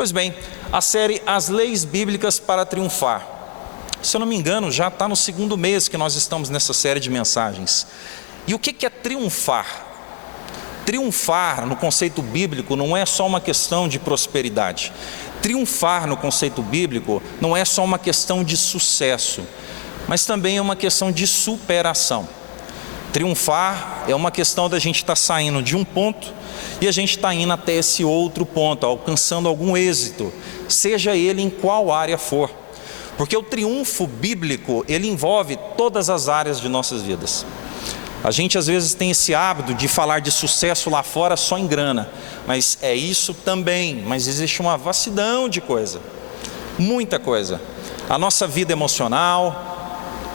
Pois bem, a série As Leis Bíblicas para Triunfar. Se eu não me engano, já está no segundo mês que nós estamos nessa série de mensagens. E o que é triunfar? Triunfar, no conceito bíblico, não é só uma questão de prosperidade. Triunfar, no conceito bíblico, não é só uma questão de sucesso, mas também é uma questão de superação. Triunfar é uma questão da gente estar saindo de um ponto e a gente está indo até esse outro ponto, alcançando algum êxito, seja ele em qual área for. Porque o triunfo bíblico, ele envolve todas as áreas de nossas vidas. A gente às vezes tem esse hábito de falar de sucesso lá fora só em grana, mas é isso também, mas existe uma vastidão de coisa, muita coisa. A nossa vida emocional,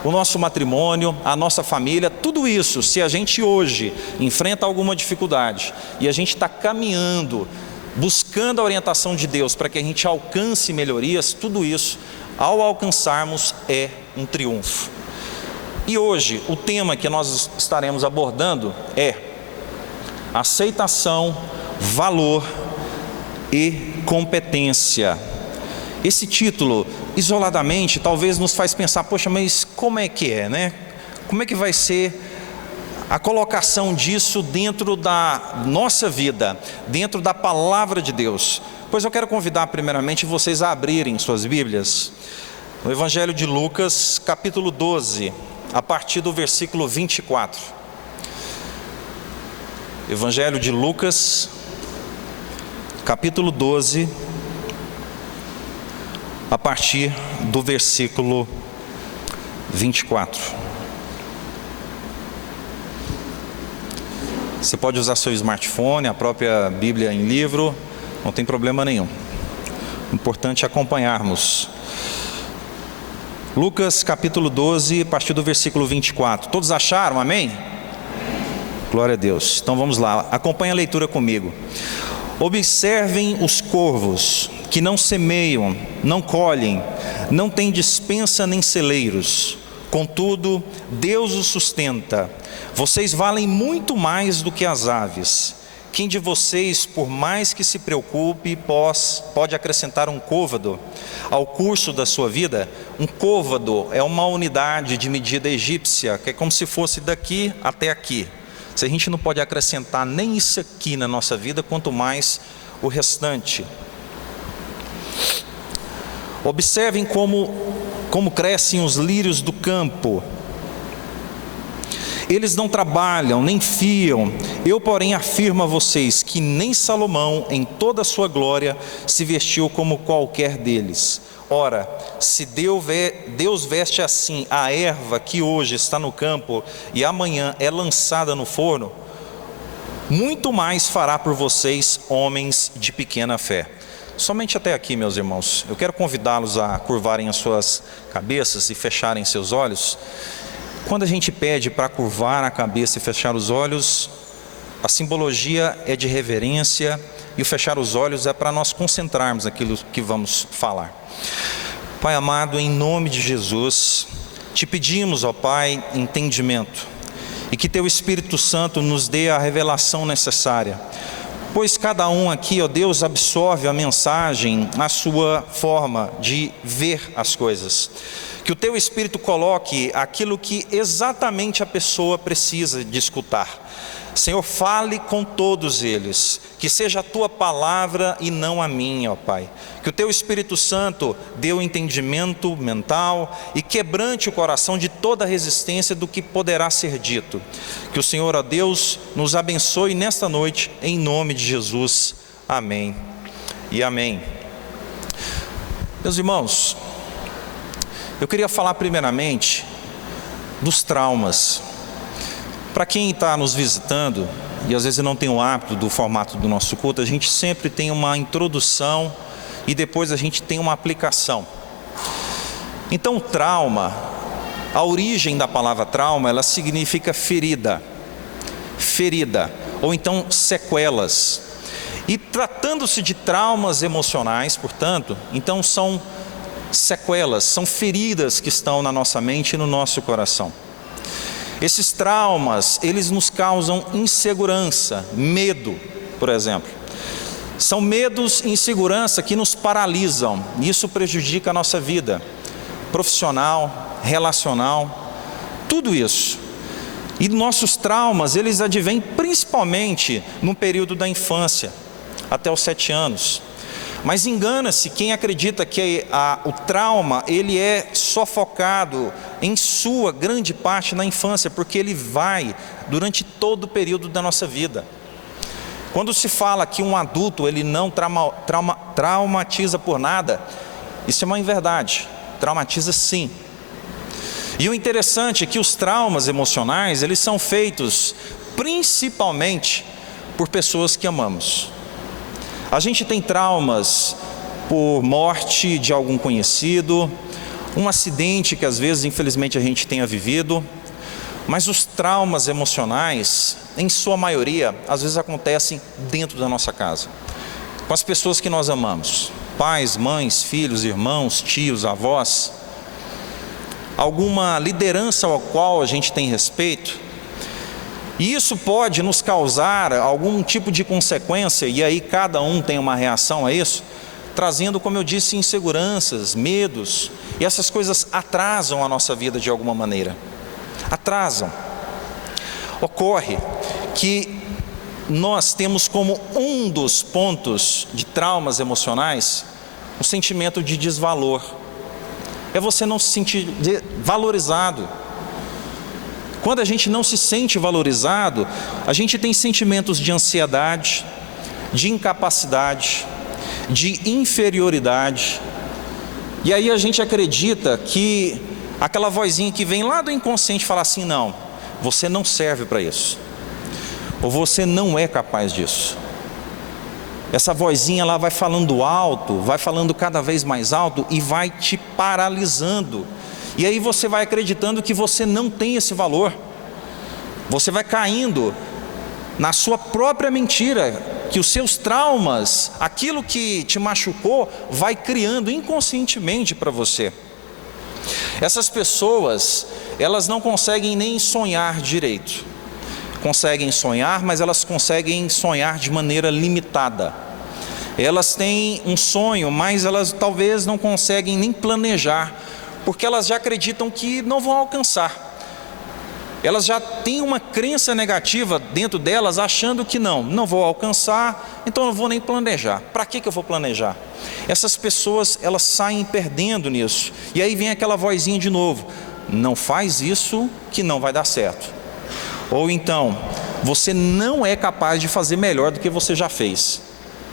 o nosso matrimônio, a nossa família, tudo isso, se a gente hoje enfrenta alguma dificuldade e a gente está caminhando, buscando a orientação de Deus para que a gente alcance melhorias, tudo isso, ao alcançarmos, é um triunfo. E hoje, o tema que nós estaremos abordando é aceitação, valor e competência. Esse título, isoladamente, talvez nos faz pensar, poxa, mas como é que é, né? Como é que vai ser a colocação disso dentro da nossa vida, dentro da palavra de Deus? Pois eu quero convidar primeiramente vocês a abrirem suas Bíblias no Evangelho de Lucas, capítulo 12, a partir do versículo 24. Evangelho de Lucas, capítulo 12, a partir do versículo 24. Você pode usar seu smartphone, a própria Bíblia em livro, não tem problema nenhum. O importante é acompanharmos. Lucas capítulo 12, a partir do versículo 24. Todos acharam? Amém? Glória a Deus. Então vamos lá, acompanhe a leitura comigo. Observem os corvos, que não semeiam, não colhem, não têm despensa nem celeiros. Contudo, Deus os sustenta. Vocês valem muito mais do que as aves. Quem de vocês, por mais que se preocupe, pode acrescentar um côvado ao curso da sua vida? Um côvado é uma unidade de medida egípcia, que é como se fosse daqui até aqui. Se a gente não pode acrescentar nem isso aqui na nossa vida, quanto mais o restante. Observem como crescem os lírios do campo. Eles não trabalham, nem fiam. Eu, porém, afirmo a vocês que nem Salomão, em toda a sua glória, se vestiu como qualquer deles. Ora, se Deus veste assim a erva que hoje está no campo e amanhã é lançada no forno, muito mais fará por vocês, homens de pequena fé. Somente até aqui, meus irmãos. Eu quero convidá-los a curvarem as suas cabeças e fecharem seus olhos. Quando a gente pede para curvar a cabeça e fechar os olhos, a simbologia é de reverência e o fechar os olhos é para nós concentrarmos naquilo que vamos falar. Pai amado, em nome de Jesus, te pedimos, ó Pai, entendimento e que Teu Espírito Santo nos dê a revelação necessária, pois cada um aqui, ó Deus, absorve a mensagem na sua forma de ver as coisas. Que o Teu Espírito coloque aquilo que exatamente a pessoa precisa de escutar. Senhor, fale com todos eles, que seja a Tua palavra e não a minha, ó Pai. Que o Teu Espírito Santo dê o entendimento mental e quebrante o coração de toda resistência do que poderá ser dito. Que o Senhor, ó Deus, nos abençoe nesta noite, em nome de Jesus. Amém e amém. Meus irmãos, eu queria falar primeiramente dos traumas. Para quem está nos visitando, e às vezes não tem o hábito do formato do nosso culto, a gente sempre tem uma introdução e depois a gente tem uma aplicação. Então, trauma, a origem da palavra trauma, ela significa ferida, ou então sequelas. E tratando-se de traumas emocionais, portanto, então são sequelas, são feridas que estão na nossa mente e no nosso coração. Esses traumas, eles nos causam insegurança, medo, por exemplo. São medos e insegurança que nos paralisam, e isso prejudica a nossa vida profissional, relacional, tudo isso. E nossos traumas, eles advêm principalmente no período da infância, até os 7 anos. Mas engana-se quem acredita que o trauma, ele é só focado em sua grande parte na infância, porque ele vai durante todo o período da nossa vida. Quando se fala que um adulto, ele não traumatiza por nada, isso é uma inverdade, traumatiza sim. E o interessante é que os traumas emocionais, eles são feitos principalmente por pessoas que amamos. A gente tem traumas por morte de algum conhecido, um acidente que às vezes, infelizmente, a gente tenha vivido, mas os traumas emocionais, em sua maioria, às vezes acontecem dentro da nossa casa, com as pessoas que nós amamos, pais, mães, filhos, irmãos, tios, avós, alguma liderança ao qual a gente tem respeito. E isso pode nos causar algum tipo de consequência, e aí cada um tem uma reação a isso, trazendo, como eu disse, inseguranças, medos, e essas coisas atrasam a nossa vida de alguma maneira. Atrasam. Ocorre que nós temos como um dos pontos de traumas emocionais o sentimento de desvalor. É você não se sentir valorizado. Quando a gente não se sente valorizado, a gente tem sentimentos de ansiedade, de incapacidade, de inferioridade. E aí a gente acredita que aquela vozinha que vem lá do inconsciente fala assim: não, você não serve para isso, ou você não é capaz disso. Essa vozinha lá vai falando alto, vai falando cada vez mais alto e vai te paralisando. E aí você vai acreditando que você não tem esse valor. Você vai caindo na sua própria mentira, que os seus traumas, aquilo que te machucou, vai criando inconscientemente para você. Essas pessoas, elas não conseguem nem sonhar direito. Conseguem sonhar, mas elas conseguem sonhar de maneira limitada. Elas têm um sonho, mas elas talvez não conseguem nem planejar, porque elas já acreditam que não vão alcançar. Elas já têm uma crença negativa dentro delas, achando que não vou alcançar, então eu não vou nem planejar. Para que eu vou planejar? Essas pessoas, elas saem perdendo nisso. E aí vem aquela vozinha de novo: não faz isso que não vai dar certo. Ou então, você não é capaz de fazer melhor do que você já fez.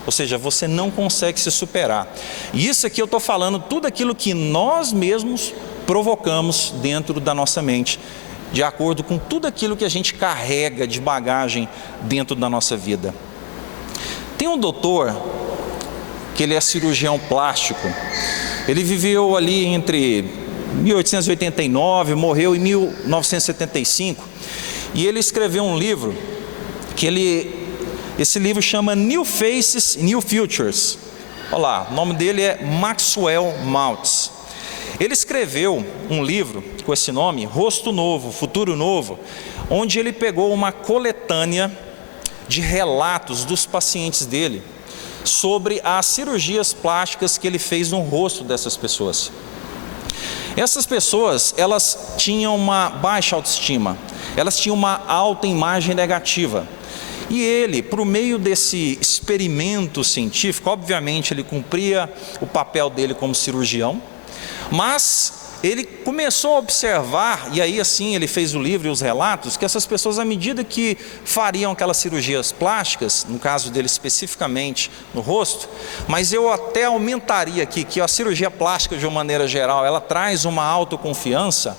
Ou seja, você não consegue se superar. E isso aqui eu estou falando tudo aquilo que nós mesmos provocamos dentro da nossa mente, de acordo com tudo aquilo que a gente carrega de bagagem dentro da nossa vida. Tem um doutor, que ele é cirurgião plástico, ele viveu ali entre 1889, morreu em 1975, e ele escreveu um livro, esse livro chama New Faces, New Futures. Olha lá, o nome dele é Maxwell Maltz. Ele escreveu um livro com esse nome, Rosto Novo, Futuro Novo, onde ele pegou uma coletânea de relatos dos pacientes dele sobre as cirurgias plásticas que ele fez no rosto dessas pessoas. Essas pessoas, elas tinham uma baixa autoestima, elas tinham uma autoimagem negativa. E ele, por meio desse experimento científico, obviamente ele cumpria o papel dele como cirurgião, mas ele começou a observar, e aí assim ele fez o livro e os relatos, que essas pessoas, à medida que fariam aquelas cirurgias plásticas, no caso dele especificamente no rosto, mas eu até aumentaria aqui, que a cirurgia plástica de uma maneira geral, ela traz uma autoconfiança.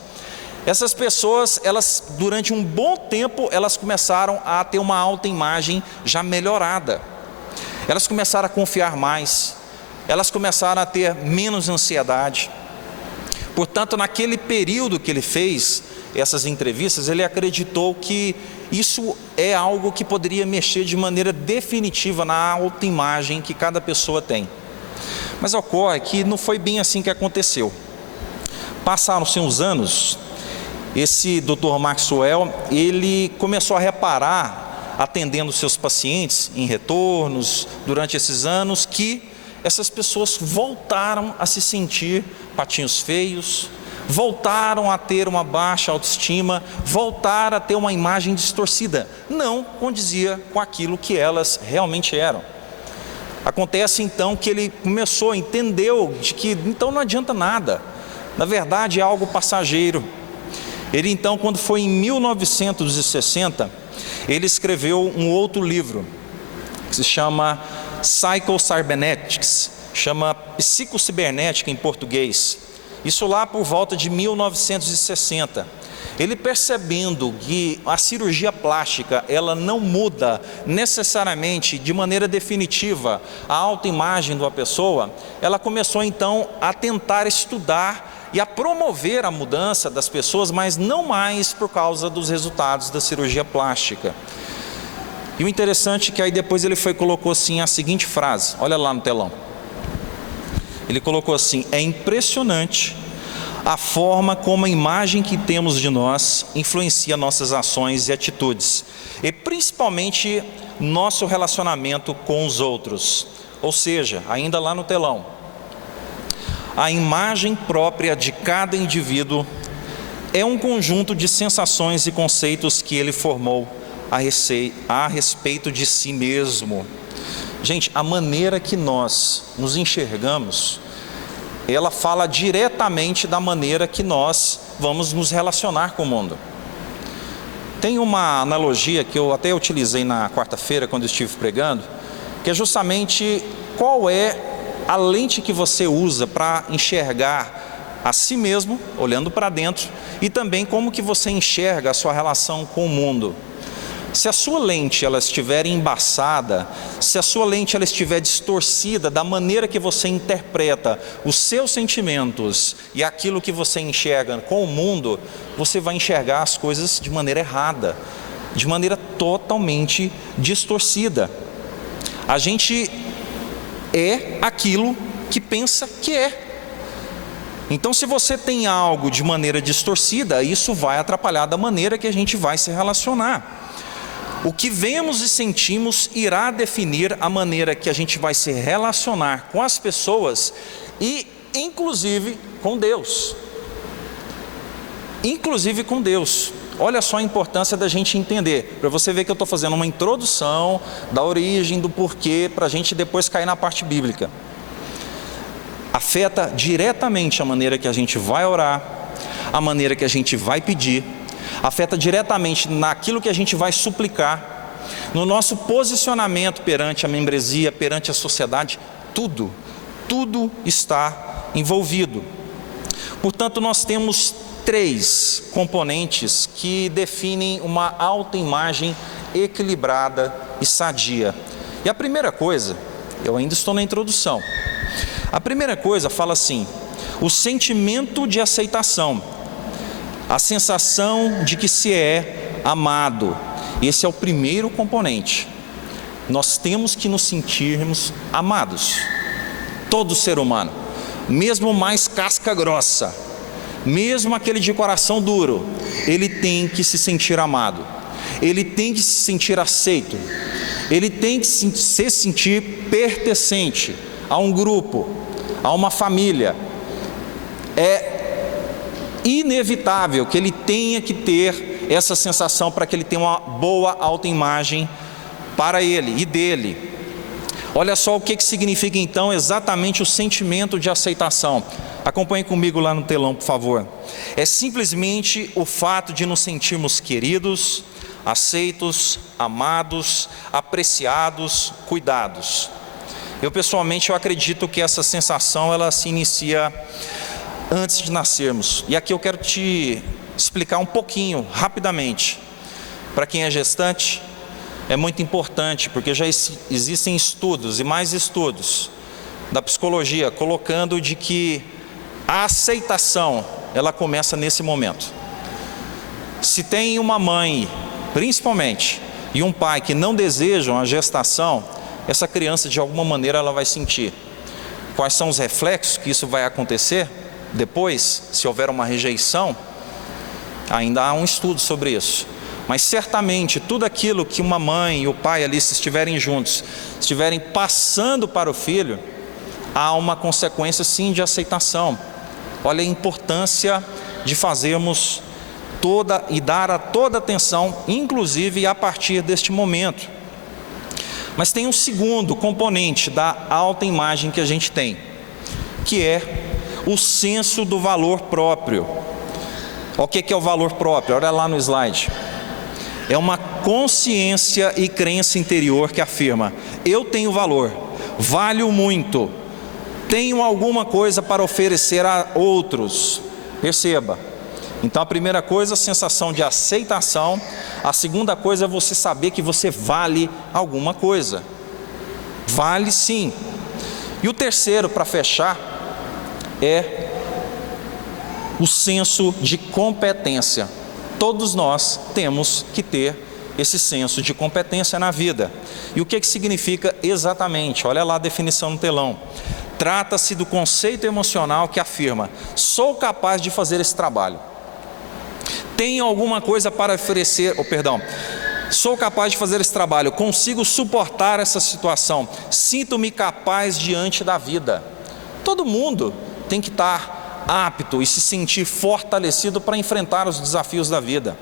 Essas pessoas, elas durante um bom tempo, elas começaram a ter uma autoimagem já melhorada. Elas começaram a confiar mais, elas começaram a ter menos ansiedade. Portanto, naquele período que ele fez essas entrevistas, ele acreditou que isso é algo que poderia mexer de maneira definitiva na autoimagem que cada pessoa tem. Mas ocorre que não foi bem assim que aconteceu. Passaram-se uns anos, esse Dr. Maxwell, ele começou a reparar atendendo seus pacientes em retornos durante esses anos, que essas pessoas voltaram a se sentir patinhos feios, voltaram a ter uma baixa autoestima, voltaram a ter uma imagem distorcida, não condizia com aquilo que elas realmente eram. Acontece então que ele entendeu de que então não adianta nada, na verdade é algo passageiro. Ele então, quando foi em 1960, ele escreveu um outro livro, que se chama Psycho-Cybernetics, chama Psicocibernética em português. Isso lá por volta de 1960. Ele percebendo que a cirurgia plástica, ela não muda necessariamente de maneira definitiva a autoimagem de uma pessoa, ela começou então a tentar estudar e a promover a mudança das pessoas, mas não mais por causa dos resultados da cirurgia plástica. E o interessante é que aí depois ele colocou assim a seguinte frase, olha lá no telão. Ele colocou assim: é impressionante a forma como a imagem que temos de nós influencia nossas ações e atitudes, e principalmente nosso relacionamento com os outros. Ou seja, ainda lá no telão, a imagem própria de cada indivíduo é um conjunto de sensações e conceitos que ele formou a respeito de si mesmo. Gente, a maneira que nós nos enxergamos, ela fala diretamente da maneira que nós vamos nos relacionar com o mundo. Tem uma analogia que eu até utilizei na quarta-feira, quando eu estive pregando, que é justamente qual é a lente que você usa para enxergar a si mesmo, olhando para dentro, e também como que você enxerga a sua relação com o mundo. Se a sua lente ela estiver embaçada, se a sua lente ela estiver distorcida da maneira que você interpreta os seus sentimentos e aquilo que você enxerga com o mundo, você vai enxergar as coisas de maneira errada, de maneira totalmente distorcida. A gente é aquilo que pensa que é. Então, se você tem algo de maneira distorcida, isso vai atrapalhar da maneira que a gente vai se relacionar. O que vemos e sentimos irá definir a maneira que a gente vai se relacionar com as pessoas e, inclusive, com Deus. Inclusive com Deus. Olha só a importância da gente entender, para você ver que eu estou fazendo uma introdução da origem, do porquê, para a gente depois cair na parte bíblica. Afeta diretamente a maneira que a gente vai orar, a maneira que a gente vai pedir, afeta diretamente naquilo que a gente vai suplicar, no nosso posicionamento perante a membresia, perante a sociedade, tudo está envolvido. Portanto, nós temos 3 componentes que definem uma autoimagem equilibrada e sadia. E a primeira coisa, eu ainda estou na introdução, a primeira coisa fala assim: o sentimento de aceitação, a sensação de que se é amado. Esse é o primeiro componente. Nós temos que nos sentirmos amados. Todo ser humano, mesmo o mais casca grossa, mesmo aquele de coração duro, ele tem que se sentir amado, ele tem que se sentir aceito, ele tem que se sentir pertencente a um grupo, a uma família. É inevitável que ele tenha que ter essa sensação para que ele tenha uma boa autoimagem para ele e dele. Olha só o que significa então exatamente o sentimento de aceitação. Acompanhe comigo lá no telão, por favor. É simplesmente o fato de nos sentirmos queridos, aceitos, amados, apreciados, cuidados. Eu pessoalmente acredito que essa sensação ela se inicia antes de nascermos. E aqui eu quero te explicar um pouquinho, rapidamente. Para quem é gestante, é muito importante, porque já existem estudos e mais estudos da psicologia colocando de que a aceitação, ela começa nesse momento. Se tem uma mãe, principalmente, e um pai que não desejam a gestação, essa criança de alguma maneira ela vai sentir. Quais são os reflexos que isso vai acontecer depois, se houver uma rejeição? Ainda há um estudo sobre isso. Mas certamente tudo aquilo que uma mãe e o pai ali, se estiverem juntos, estiverem passando para o filho, há uma consequência sim de aceitação. Olha a importância de fazermos toda e dar toda atenção, inclusive a partir deste momento. Mas tem um segundo componente da autoimagem que a gente tem, que é o senso do valor próprio. O que é o valor próprio? Olha lá no slide. É uma consciência e crença interior que afirma: eu tenho valor, valho muito, tenho alguma coisa para oferecer a outros. Perceba. Então a primeira coisa, a sensação de aceitação. A segunda coisa é você saber que você vale alguma coisa. Vale sim. E o terceiro, para fechar, é o senso de competência. Todos nós temos que ter esse senso de competência na vida. E o que significa exatamente? Olha lá a definição no telão. Trata-se do conceito emocional que afirma: sou capaz de fazer esse trabalho. Tenho alguma coisa para oferecer, sou capaz de fazer esse trabalho, consigo suportar essa situação, sinto-me capaz diante da vida. Todo mundo tem que estar apto e se sentir fortalecido para enfrentar os desafios da vida.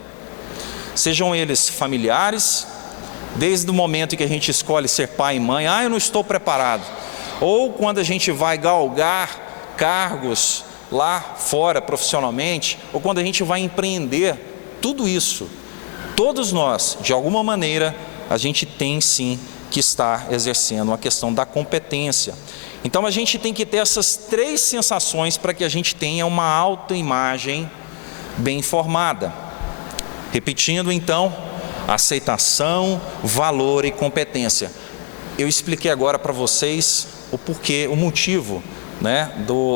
Sejam eles familiares, desde o momento em que a gente escolhe ser pai e mãe, eu não estou preparado. Ou quando a gente vai galgar cargos lá fora profissionalmente, ou quando a gente vai empreender, tudo isso, todos nós, de alguma maneira, a gente tem sim que estar exercendo a questão da competência. Então a gente tem que ter essas três sensações para que a gente tenha uma autoimagem bem formada. Repetindo então, aceitação, valor e competência. Eu expliquei agora para vocês o porquê, o motivo,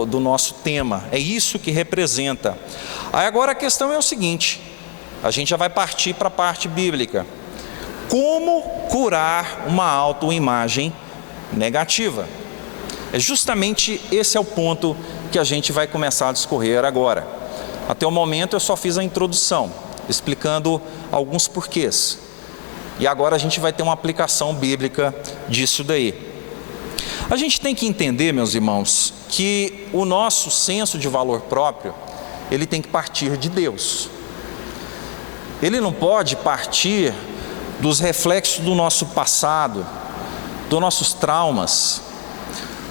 do nosso tema. É isso que representa. Aí agora a questão é o seguinte, a gente já vai partir para a parte bíblica. Como curar uma autoimagem negativa? É justamente esse é o ponto que a gente vai começar a discorrer agora. Até o momento eu só fiz a introdução, explicando alguns porquês. E agora a gente vai ter uma aplicação bíblica disso daí. A gente tem que entender, meus irmãos, que o nosso senso de valor próprio, ele tem que partir de Deus. Ele não pode partir dos reflexos do nosso passado, dos nossos traumas.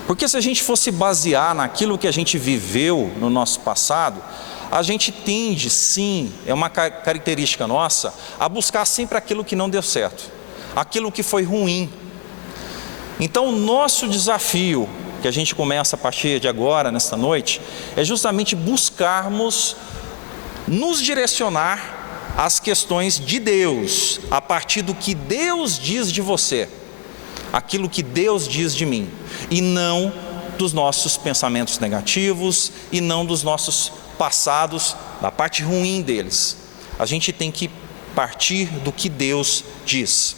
Porque se a gente fosse basear naquilo que a gente viveu no nosso passado, a gente tende, sim, é uma característica nossa, a buscar sempre aquilo que não deu certo, aquilo que foi ruim. Então o nosso desafio, que a gente começa a partir de agora, nesta noite, é justamente buscarmos nos direcionar às questões de Deus, a partir do que Deus diz de você, aquilo que Deus diz de mim, e não dos nossos pensamentos negativos, e não dos nossos passados, da parte ruim deles. A gente tem que partir do que Deus diz.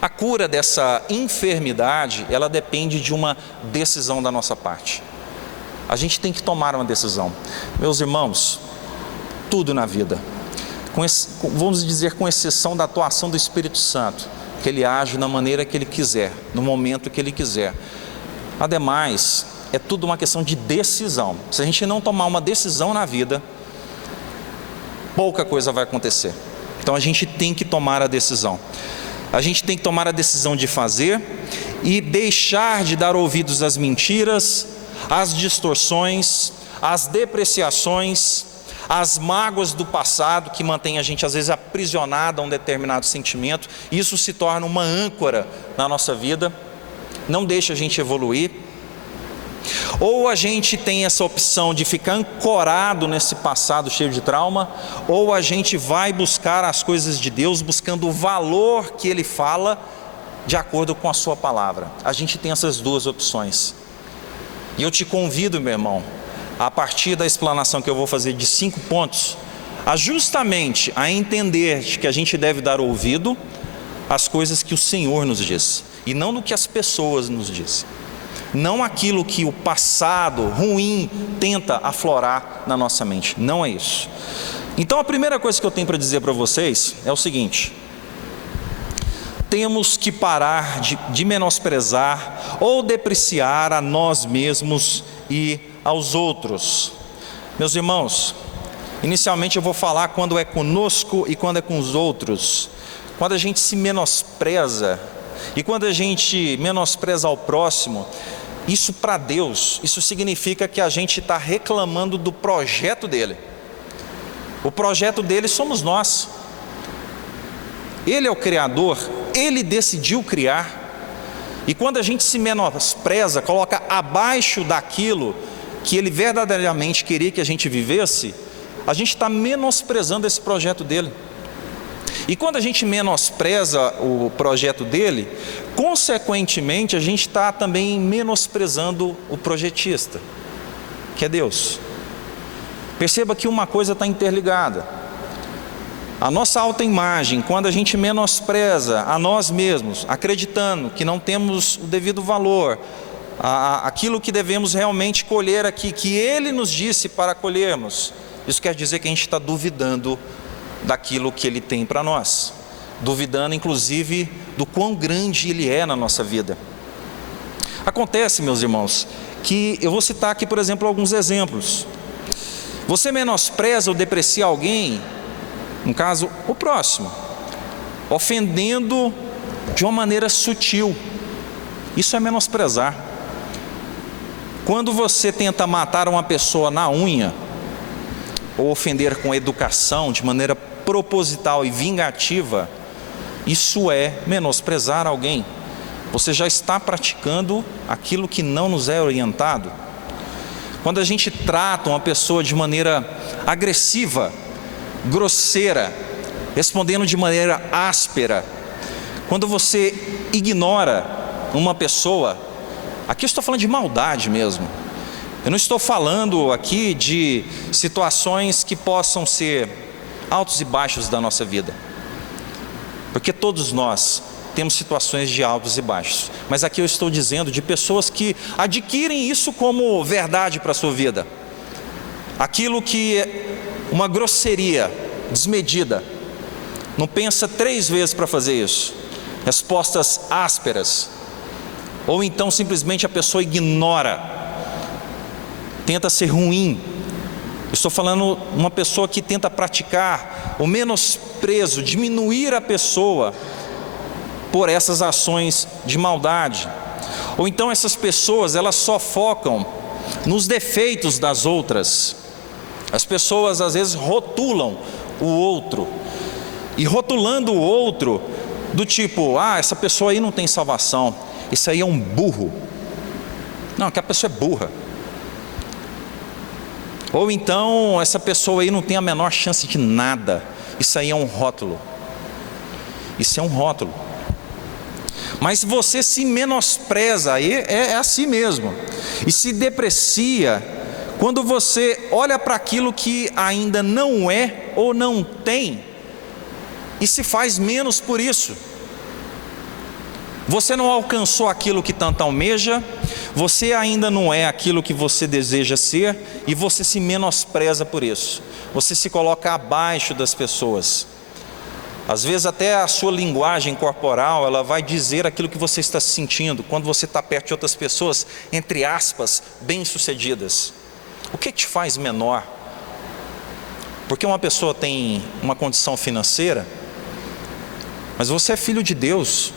A cura dessa enfermidade, ela depende de uma decisão da nossa parte. A gente tem que tomar uma decisão. Meus irmãos, tudo na vida, vamos dizer com exceção da atuação do Espírito Santo, que Ele age da maneira que Ele quiser, no momento que Ele quiser. Ademais, é tudo uma questão de decisão. Se a gente não tomar uma decisão na vida, pouca coisa vai acontecer. Então a gente tem que tomar a decisão. A gente tem que tomar a decisão de fazer e deixar de dar ouvidos às mentiras, às distorções, às depreciações, às mágoas do passado que mantém a gente às vezes aprisionado a um determinado sentimento. Isso se torna uma âncora na nossa vida, não deixa a gente evoluir. Ou a gente tem essa opção de ficar ancorado nesse passado cheio de trauma, ou a gente vai buscar as coisas de Deus, buscando o valor que Ele fala, de acordo com a sua palavra. A gente tem essas duas opções. E eu te convido, meu irmão, a partir da explanação que eu vou fazer de 5 pontos, justamente a entender que a gente deve dar ouvido às coisas que o Senhor nos diz, e não do que as pessoas nos dizem. Não aquilo que o passado ruim tenta aflorar na nossa mente, não é isso. Então a primeira coisa que eu tenho para dizer para vocês é o seguinte: temos que parar de menosprezar ou depreciar a nós mesmos e aos outros. Meus irmãos, inicialmente eu vou falar quando é conosco e quando é com os outros. Quando a gente se menospreza e quando a gente menospreza ao próximo, isso para Deus, isso significa que a gente está reclamando do projeto dele. O projeto dele somos nós. Ele é o Criador, ele decidiu criar. E quando a gente se menospreza, coloca abaixo daquilo que ele verdadeiramente queria que a gente vivesse, a gente está menosprezando esse projeto dele. E quando a gente menospreza o projeto dele, consequentemente a gente está também menosprezando o projetista, que é Deus. Perceba que uma coisa está interligada. A nossa autoimagem, quando a gente menospreza a nós mesmos, acreditando que não temos o devido valor, aquilo que devemos realmente colher aqui, que Ele nos disse para colhermos, isso quer dizer que a gente está duvidando daquilo que Ele tem para nós, duvidando inclusive do quão grande Ele é na nossa vida. Acontece, meus irmãos, que eu vou citar aqui, por exemplo, alguns exemplos. Você menospreza ou deprecia alguém, no caso, o próximo, ofendendo de uma maneira sutil. Isso é menosprezar. Quando você tenta matar uma pessoa na unha, ou ofender com educação, de maneira proposital e vingativa, isso é menosprezar alguém. Você já está praticando aquilo que não nos é orientado. Quando a gente trata uma pessoa de maneira agressiva, grosseira, respondendo de maneira áspera, quando você ignora uma pessoa, aqui eu estou falando de maldade mesmo. Eu não estou falando aqui de situações que possam ser altos e baixos da nossa vida, porque todos nós temos situações de altos e baixos, mas aqui eu estou dizendo de pessoas que adquirem isso como verdade para a sua vida, aquilo que é uma grosseria desmedida, não pensa 3 vezes para fazer isso, respostas ásperas, ou então simplesmente a pessoa ignora, tenta ser ruim. Estou falando uma pessoa que tenta praticar o menosprezo, diminuir a pessoa por essas ações de maldade. Ou então essas pessoas, elas só focam nos defeitos das outras. As pessoas às vezes rotulam o outro, e rotulando o outro do tipo, essa pessoa aí não tem salvação, isso aí é um burro. Não, que a pessoa é burra. Ou então, essa pessoa aí não tem a menor chance de nada. Isso aí é um rótulo. Isso é um rótulo. Mas se você se menospreza, aí é assim mesmo. E se deprecia, quando você olha para aquilo que ainda não é ou não tem, e se faz menos por isso. Você não alcançou aquilo que tanto almeja, você ainda não é aquilo que você deseja ser, e você se menospreza por isso. Você se coloca abaixo das pessoas. Às vezes até a sua linguagem corporal, ela vai dizer aquilo que você está sentindo, quando você está perto de outras pessoas, entre aspas, bem-sucedidas. O que te faz menor? Porque uma pessoa tem uma condição financeira, mas você é filho de Deus,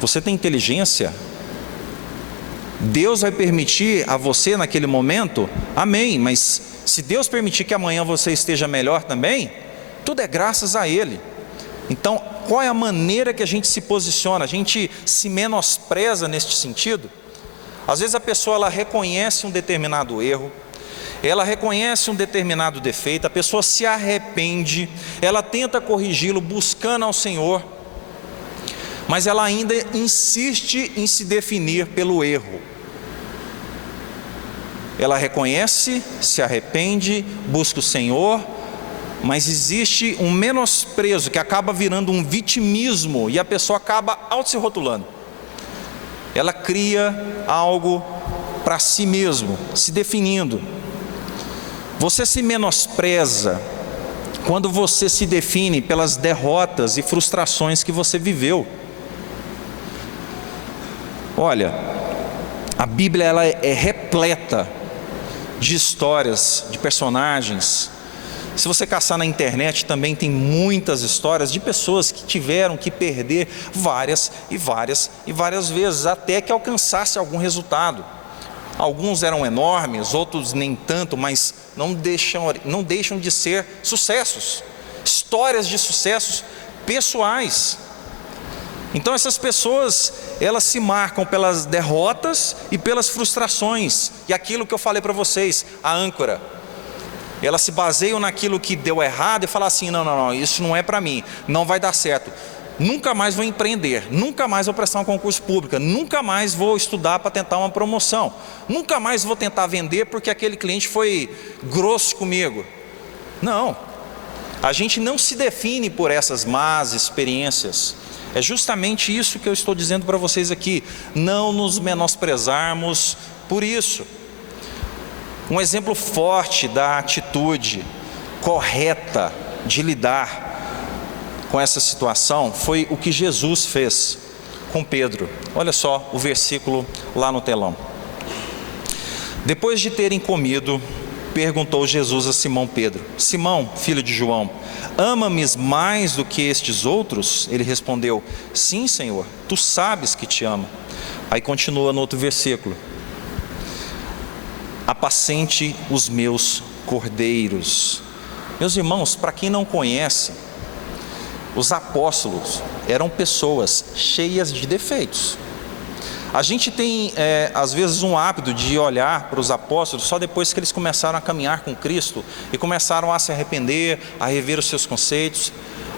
você tem inteligência, Deus vai permitir a você naquele momento, amém, mas se Deus permitir que amanhã você esteja melhor também, tudo é graças a Ele. Então, qual é a maneira que a gente se posiciona? A gente se menospreza neste sentido? Às vezes a pessoa, ela reconhece um determinado erro, ela reconhece um determinado defeito, a pessoa se arrepende, ela tenta corrigi-lo, buscando ao Senhor, mas ela ainda insiste em se definir pelo erro. Ela reconhece, se arrepende, busca o Senhor, mas existe um menosprezo que acaba virando um vitimismo, e a pessoa acaba auto-se rotulando. Ela cria algo para si mesmo, se definindo. Você se menospreza quando você se define pelas derrotas e frustrações que você viveu. Olha, a Bíblia ela é repleta de histórias, de personagens. Se você caçar na internet também tem muitas histórias de pessoas que tiveram que perder várias e várias e várias vezes até que alcançasse algum resultado. Alguns eram enormes, outros nem tanto, mas não deixam de ser sucessos, histórias de sucessos pessoais. Então essas pessoas, elas se marcam pelas derrotas e pelas frustrações. E aquilo que eu falei para vocês, a âncora. Elas se baseiam naquilo que deu errado e falam assim, não, isso não é para mim, não vai dar certo. Nunca mais vou empreender, nunca mais vou prestar um concurso público, nunca mais vou estudar para tentar uma promoção, nunca mais vou tentar vender porque aquele cliente foi grosso comigo. Não, a gente não se define por essas más experiências. É justamente isso que eu estou dizendo para vocês aqui, não nos menosprezarmos por isso. Um exemplo forte da atitude correta de lidar com essa situação foi o que Jesus fez com Pedro. Olha só o versículo lá no telão. Depois de terem comido, perguntou Jesus a Simão Pedro: Simão, filho de João, ama-me mais do que estes outros? Ele respondeu: sim, Senhor, tu sabes que te amo. Aí continua no outro versículo: apacente os meus cordeiros. Meus irmãos, para quem não conhece, os apóstolos eram pessoas cheias de defeitos. A gente tem, às vezes, um hábito de olhar para os apóstolos só depois que eles começaram a caminhar com Cristo e começaram a se arrepender, a rever os seus conceitos.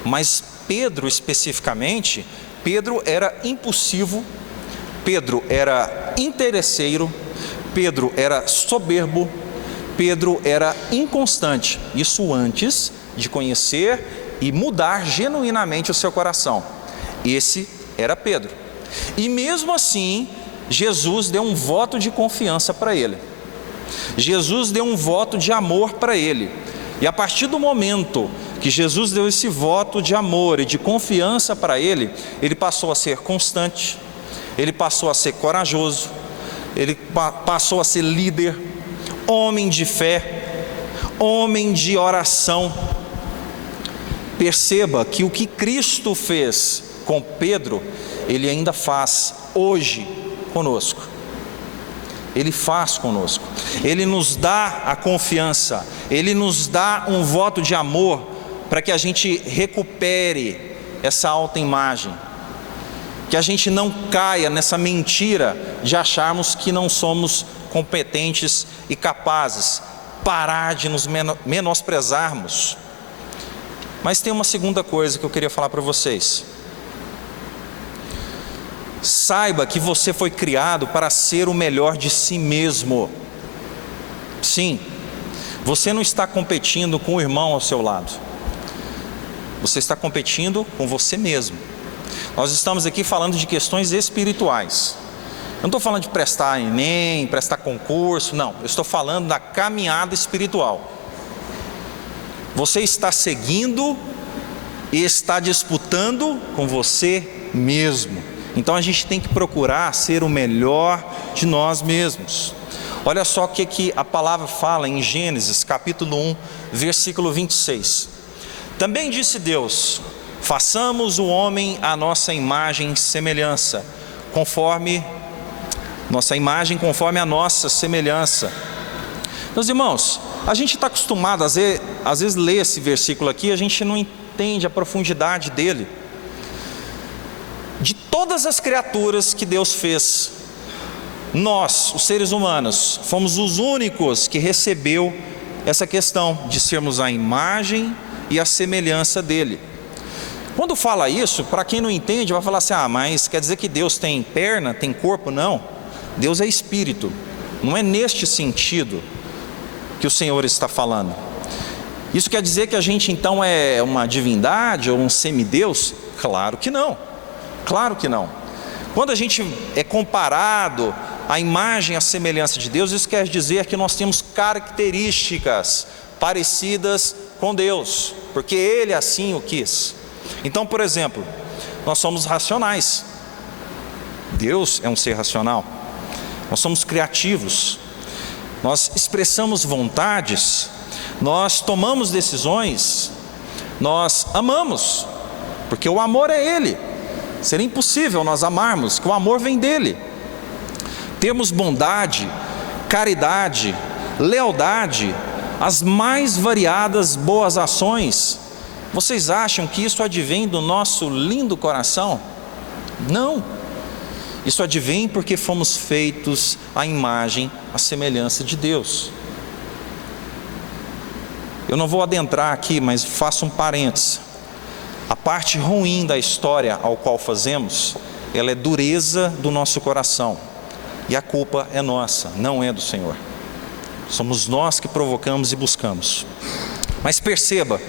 Mas Pedro, especificamente, Pedro era impulsivo, Pedro era interesseiro, Pedro era soberbo, Pedro era inconstante. Isso antes de conhecer e mudar genuinamente o seu coração. Esse era Pedro. E mesmo assim, Jesus deu um voto de confiança para ele. Jesus deu um voto de amor para ele. E a partir do momento que Jesus deu esse voto de amor e de confiança para ele, ele passou a ser constante, ele passou a ser corajoso, ele passou a ser líder, homem de fé, homem de oração. Perceba que o que Cristo fez com Pedro, Ele ainda faz hoje conosco. Ele faz conosco. Ele nos dá a confiança, Ele nos dá um voto de amor para que a gente recupere essa autoimagem, que a gente não caia nessa mentira de acharmos que não somos competentes e capazes, parar de nos menosprezarmos. Mas tem uma segunda coisa que eu queria falar para vocês. Saiba que você foi criado para ser o melhor de si mesmo. Sim, você não está competindo com o irmão ao seu lado. Você está competindo com você mesmo. Nós estamos aqui falando de questões espirituais. Eu não estou falando de prestar Enem, prestar concurso, não. Eu estou falando da caminhada espiritual. Você está seguindo e está disputando com você mesmo. Então a gente tem que procurar ser o melhor de nós mesmos. Olha só o que a palavra fala em Gênesis capítulo 1, versículo 26. Também disse Deus: façamos o homem à nossa imagem e semelhança, conforme a nossa semelhança. Meus irmãos, a gente está acostumado, às vezes ler esse versículo aqui, a gente não entende a profundidade dele. De todas as criaturas que Deus fez, nós, os seres humanos, fomos os únicos que recebeu essa questão de sermos a imagem e a semelhança dele. Quando fala isso, para quem não entende, vai falar assim: mas quer dizer que Deus tem perna, tem corpo? Não, Deus é espírito. Não é neste sentido que o Senhor está falando. Isso quer dizer que a gente então é uma divindade ou um semideus? Claro que não, claro que não. Quando a gente é comparado à imagem e à semelhança de Deus, isso quer dizer que nós temos características parecidas com Deus. porque Ele assim o quis. Então, por exemplo, nós somos racionais. Deus é um ser racional. Nós somos criativos. Nós expressamos vontades. Nós tomamos decisões. Nós amamos, porque o amor é Ele. Seria impossível nós amarmos, que o amor vem dEle. Temos bondade, caridade, lealdade, as mais variadas boas ações. Vocês acham que isso advém do nosso lindo coração? Não. Isso advém porque fomos feitos à imagem, à semelhança de Deus. Eu não vou adentrar aqui, mas faço um parênteses. A parte ruim da história ao qual fazemos, ela é dureza do nosso coração. E a culpa é nossa, não é do Senhor. Somos nós que provocamos e buscamos. Mas perceba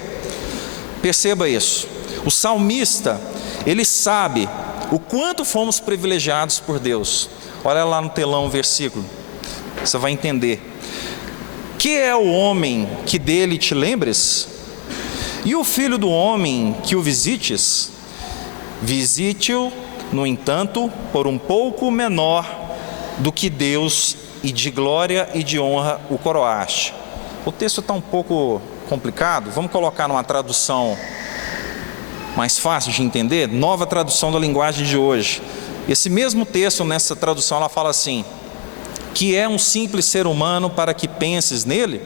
isso. O salmista, ele sabe o quanto fomos privilegiados por Deus. Olha lá no telão o versículo, você vai entender. Que é o homem que dele te lembres? E o filho do homem que o visites? Visite-o, no entanto, por um pouco menor do que Deus, e de glória e de honra o coroaste. O texto está um pouco complicado, vamos colocar numa tradução mais fácil de entender, nova tradução da linguagem de hoje. Esse mesmo texto, nessa tradução, ela fala assim: que é um simples ser humano para que penses nele?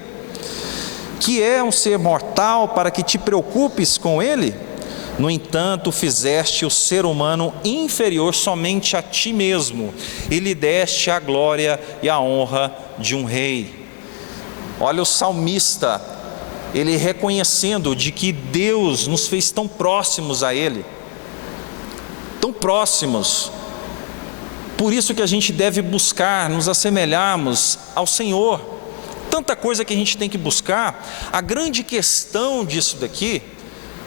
Que é um ser mortal para que te preocupes com ele? No entanto, fizeste o ser humano inferior somente a ti mesmo, e lhe deste a glória e a honra de um rei. Olha o salmista, ele reconhecendo de que Deus nos fez tão próximos a Ele, tão próximos. Por isso que a gente deve buscar nos assemelharmos ao Senhor. Tanta coisa que a gente tem que buscar. A grande questão disso daqui,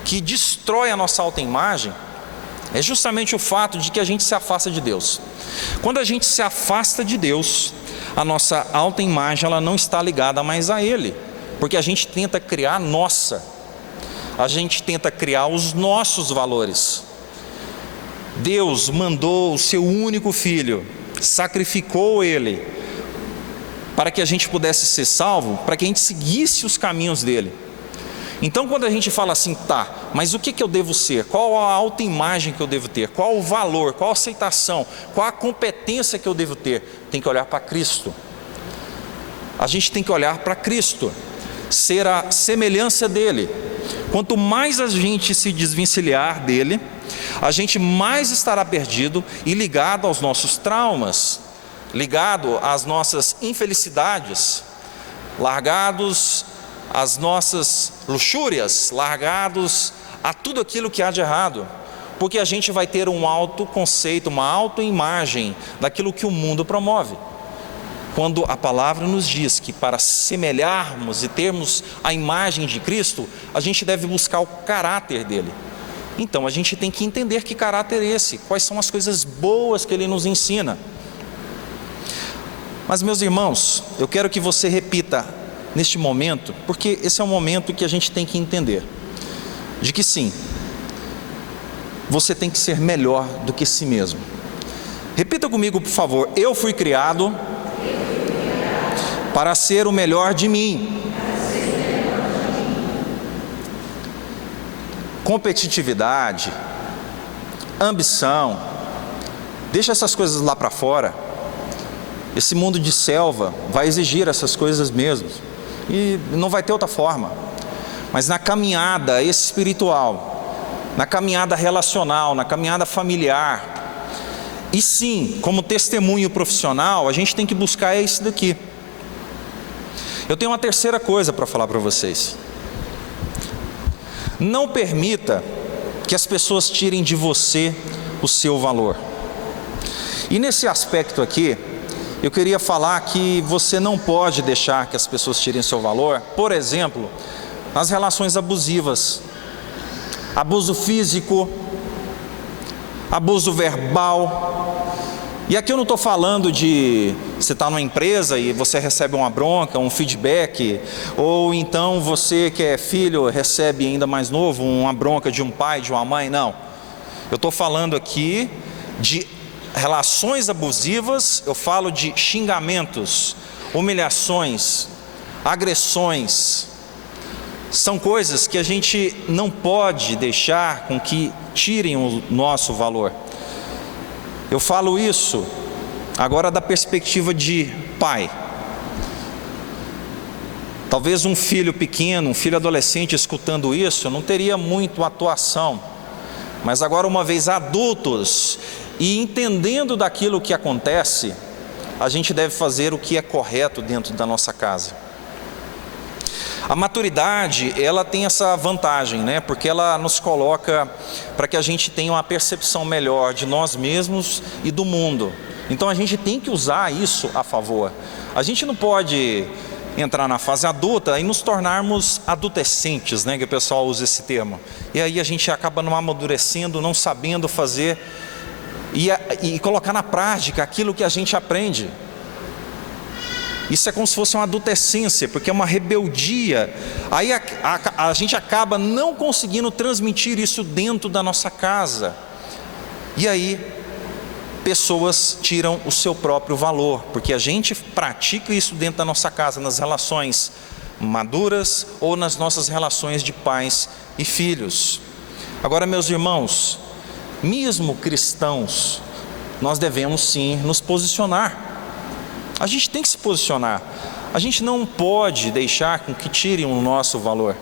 que destrói a nossa autoimagem, é justamente o fato de que a gente se afasta de Deus. Quando a gente se afasta de Deus, a nossa autoimagem, ela não está ligada mais a Ele, porque a gente tenta criar a gente tenta criar os nossos valores. Deus mandou o seu único filho, sacrificou Ele, para que a gente pudesse ser salvo, para que a gente seguisse os caminhos dEle. Então, quando a gente fala assim, tá, mas o que eu devo ser? Qual a autoimagem que eu devo ter? Qual o valor? Qual a aceitação? Qual a competência que eu devo ter? Tem que olhar para Cristo. A gente tem que olhar para Cristo, ser a semelhança dEle. Quanto mais a gente se desvencilhar dEle, a gente mais estará perdido e ligado aos nossos traumas, ligado às nossas infelicidades, largados às nossas luxúrias, largados a tudo aquilo que há de errado, porque a gente vai ter um autoconceito, uma autoimagem daquilo que o mundo promove. Quando a palavra nos diz que para semelharmos e termos a imagem de Cristo, a gente deve buscar o caráter dele. Então a gente tem que entender que caráter é esse, quais são as coisas boas que ele nos ensina. Mas, meus irmãos, eu quero que você repita neste momento, porque esse é um momento que a gente tem que entender, de que sim, você tem que ser melhor do que si mesmo. Repita comigo, por favor: eu fui criado para ser o melhor de mim. Competitividade, ambição, deixa essas coisas lá para fora. Esse mundo de selva vai exigir essas coisas mesmo, e não vai ter outra forma. Mas na caminhada espiritual, na caminhada relacional, na caminhada familiar, e sim, como testemunho profissional, a gente tem que buscar isso daqui. Eu tenho uma terceira coisa para falar para vocês. Não permita que as pessoas tirem de você o seu valor. E nesse aspecto aqui, eu queria falar que você não pode deixar que as pessoas tirem seu valor, por exemplo, nas relações abusivas, abuso físico, abuso verbal, E aqui eu não estou falando de você estar numa empresa e você recebe uma bronca, um feedback, ou então você que é filho recebe ainda mais novo uma bronca de um pai, de uma mãe, não. Eu estou falando aqui de relações abusivas, eu falo de xingamentos, humilhações, agressões. São coisas que a gente não pode deixar com que tirem o nosso valor. Eu falo isso agora da perspectiva de pai. Talvez um filho pequeno, um filho adolescente escutando isso, não teria muito atuação. Mas agora, uma vez adultos e entendendo daquilo que acontece, a gente deve fazer o que é correto dentro da nossa casa. A maturidade, ela tem essa vantagem, né? Porque ela nos coloca para que a gente tenha uma percepção melhor de nós mesmos e do mundo. Então a gente tem que usar isso a favor. A gente não pode entrar na fase adulta e nos tornarmos adolescentes, né? Que o pessoal usa esse termo. E aí a gente acaba não amadurecendo, não sabendo fazer e colocar na prática aquilo que a gente aprende. Isso é como se fosse uma adolescência, porque é uma rebeldia. Aí a gente acaba não conseguindo transmitir isso dentro da nossa casa. E aí pessoas tiram o seu próprio valor, porque a gente pratica isso dentro da nossa casa, nas relações maduras ou nas nossas relações de pais e filhos. Agora, meus irmãos, mesmo cristãos, nós devemos sim nos posicionar. A gente tem que se posicionar. A gente não pode deixar com que tirem o nosso valor.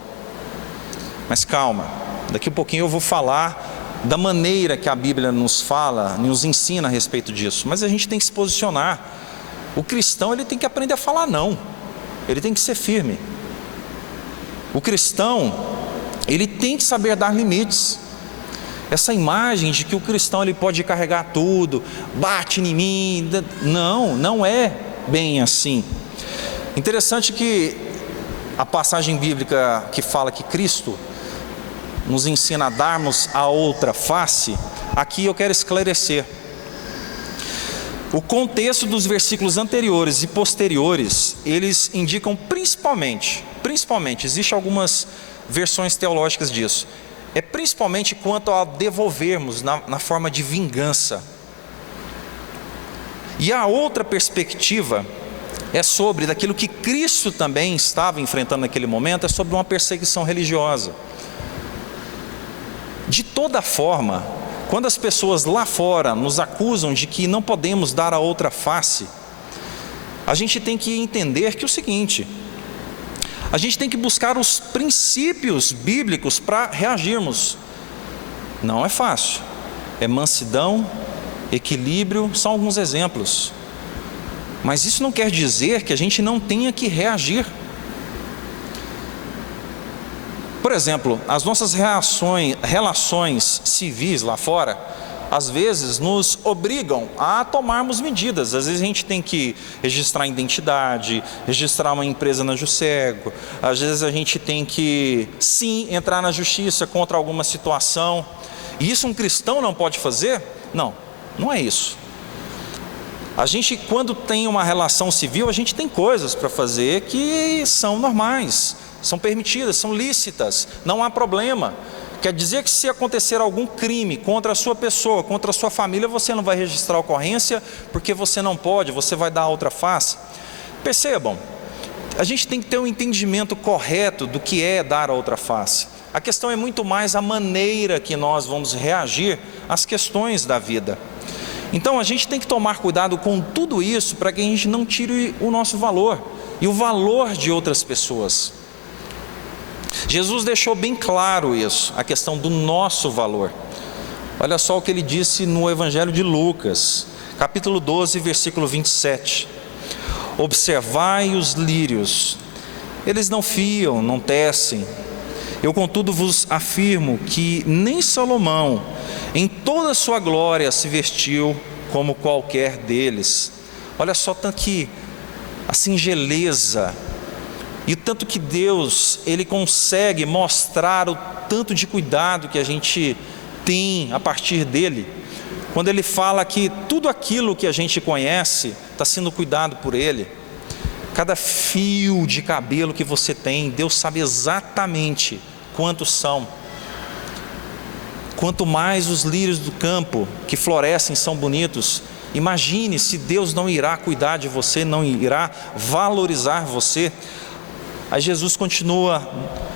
Mas calma, daqui a pouquinho eu vou falar da maneira que a Bíblia nos fala, nos ensina a respeito disso. Mas a gente tem que se posicionar. O cristão, ele tem que aprender a falar não. Ele tem que ser firme. O cristão, ele tem que saber dar limites. Essa imagem de que o cristão ele pode carregar tudo, bate em mim, não é bem assim. Interessante que a passagem bíblica que fala que Cristo nos ensina a darmos a outra face, aqui eu quero esclarecer. O contexto dos versículos anteriores e posteriores, eles indicam principalmente, existem algumas versões teológicas disso, é principalmente quanto a devolvermos na forma de vingança. E a outra perspectiva é sobre daquilo que Cristo também estava enfrentando naquele momento, é sobre uma perseguição religiosa. De toda forma, quando as pessoas lá fora nos acusam de que não podemos dar a outra face, a gente tem que entender que é o seguinte: a gente tem que buscar os princípios bíblicos para reagirmos. Não é fácil. É mansidão, equilíbrio, são alguns exemplos. Mas isso não quer dizer que a gente não tenha que reagir. Por exemplo, as nossas relações civis lá fora, às vezes nos obrigam a tomarmos medidas. Às vezes a gente tem que registrar a identidade, registrar uma empresa na Jussego. Às vezes a gente tem que, sim, entrar na justiça contra alguma situação. E isso um cristão não pode fazer? Não é isso. A gente, quando tem uma relação civil, a gente tem coisas para fazer que são normais, são permitidas, são lícitas, não há problema. Quer dizer que se acontecer algum crime contra a sua pessoa, contra a sua família, você não vai registrar a ocorrência, porque você não pode, você vai dar a outra face. Percebam, a gente tem que ter um entendimento correto do que é dar a outra face. A questão é muito mais a maneira que nós vamos reagir às questões da vida. Então a gente tem que tomar cuidado com tudo isso, para que a gente não tire o nosso valor, e o valor de outras pessoas. Jesus deixou bem claro isso, a questão do nosso valor. Olha só o que ele disse no Evangelho de Lucas, capítulo 12, versículo 27. Observai os lírios, eles não fiam, não tecem. Eu contudo vos afirmo que nem Salomão, em toda a sua glória, se vestiu como qualquer deles. Olha só tanto que a singeleza, e tanto que Deus, Ele consegue mostrar o tanto de cuidado que a gente tem a partir dele. quando ele fala que tudo aquilo que a gente conhece está sendo cuidado por Ele. Cada fio de cabelo que você tem, Deus sabe exatamente quantos são. Quanto mais os lírios do campo que florescem são bonitos, imagine se Deus não irá cuidar de você, não irá valorizar você. Aí Jesus continua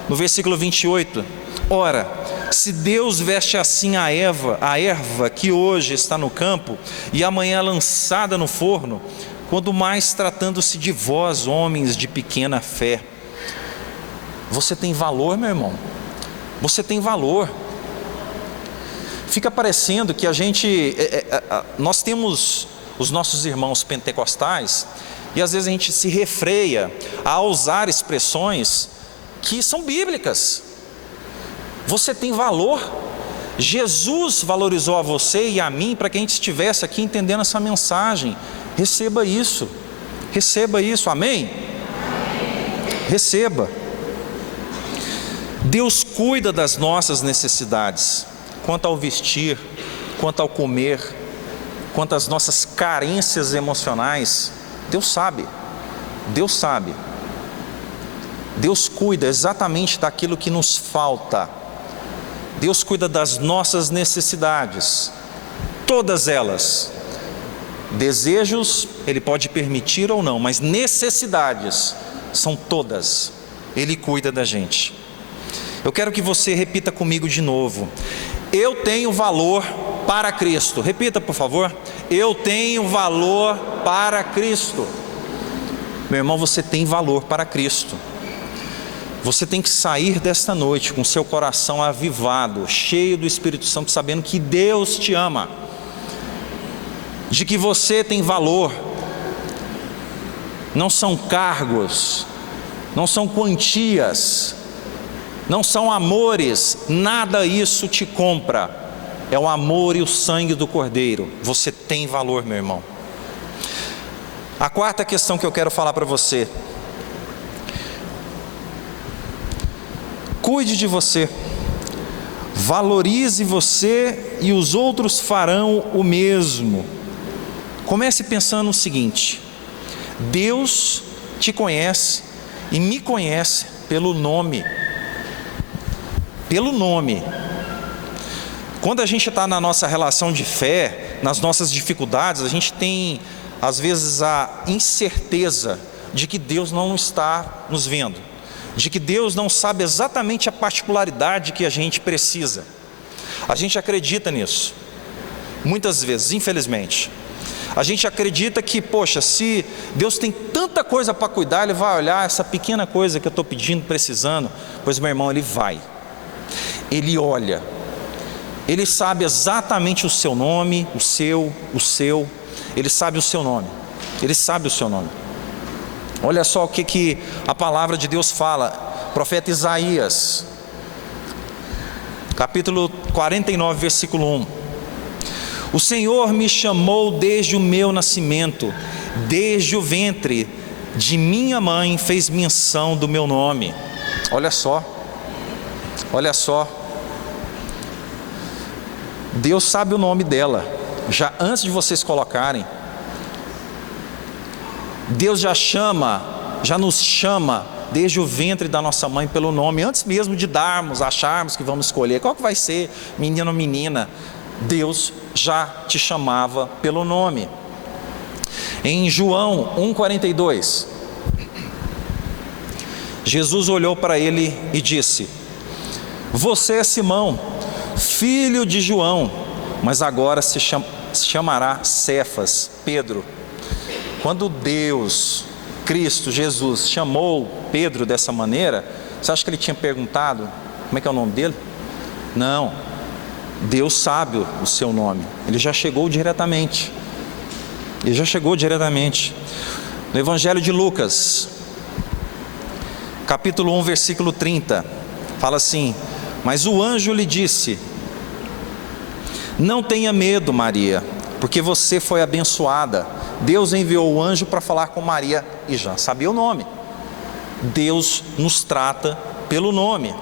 no versículo 28. Ora, se Deus veste assim a erva que hoje está no campo e amanhã lançada no forno, quanto mais tratando-se de vós, homens de pequena fé. Você tem valor, meu irmão? Você tem valor. Fica parecendo que nós temos os nossos irmãos pentecostais e às vezes a gente se refreia a usar expressões que são bíblicas. Você tem valor. Jesus valorizou a você e a mim para que a gente estivesse aqui entendendo essa mensagem. Receba isso, amém? Receba. Deus cuida das nossas necessidades, quanto ao vestir, quanto ao comer, quanto às nossas carências emocionais. Deus sabe. Deus cuida exatamente daquilo que nos falta. Deus cuida das nossas necessidades, todas elas. Desejos, Ele pode permitir ou não, mas necessidades são todas. Ele cuida da gente. Eu quero que você repita comigo de novo. Eu tenho valor para Cristo. Repita, por favor. Eu tenho valor para Cristo. Meu irmão, você tem valor para Cristo. Você tem que sair desta noite com seu coração avivado, cheio do Espírito Santo, sabendo que Deus te ama, de que você tem valor. Não são cargos, não são quantias, não são amores, nada isso te compra. É o amor e o sangue do Cordeiro. Você tem valor, meu irmão. A quarta questão que eu quero falar para você: cuide de você, valorize você e os outros farão o mesmo. Comece pensando o seguinte: Deus te conhece e me conhece pelo nome. Pelo nome. Quando a gente está na nossa relação de fé, nas nossas dificuldades, a gente tem às vezes a incerteza de que Deus não está nos vendo, de que Deus não sabe exatamente a particularidade que a gente precisa. A gente acredita nisso, muitas vezes, infelizmente. A gente acredita que, poxa, se Deus tem tanta coisa para cuidar, Ele vai olhar essa pequena coisa que eu estou pedindo, precisando. Pois, meu irmão, Ele vai. Ele olha. Ele sabe exatamente o seu nome, o seu. Ele sabe o seu nome. Ele sabe o seu nome. Olha só o que a palavra de Deus fala. Profeta Isaías, capítulo 49, versículo 1. O Senhor me chamou desde o meu nascimento, desde o ventre de minha mãe fez menção do meu nome. Olha só. Deus sabe o nome dela, já antes de vocês colocarem. Deus já nos chama desde o ventre da nossa mãe pelo nome, antes mesmo de acharmos que vamos escolher qual que vai ser, menino ou menina. Deus já te chamava pelo nome. Em João 1,42, Jesus olhou para ele e disse: você é Simão, filho de João, mas agora se chamará Cefas, Pedro. Quando Deus, Cristo, Jesus, chamou Pedro dessa maneira, você acha que ele tinha perguntado como é que é o nome dele? Não, Deus sabe o seu nome. Ele já chegou diretamente. No Evangelho de Lucas, capítulo 1, versículo 30, fala assim: mas o anjo lhe disse: não tenha medo, Maria, porque você foi abençoada. Deus enviou o anjo para falar com Maria e já sabia o nome. Deus nos trata pelo nome.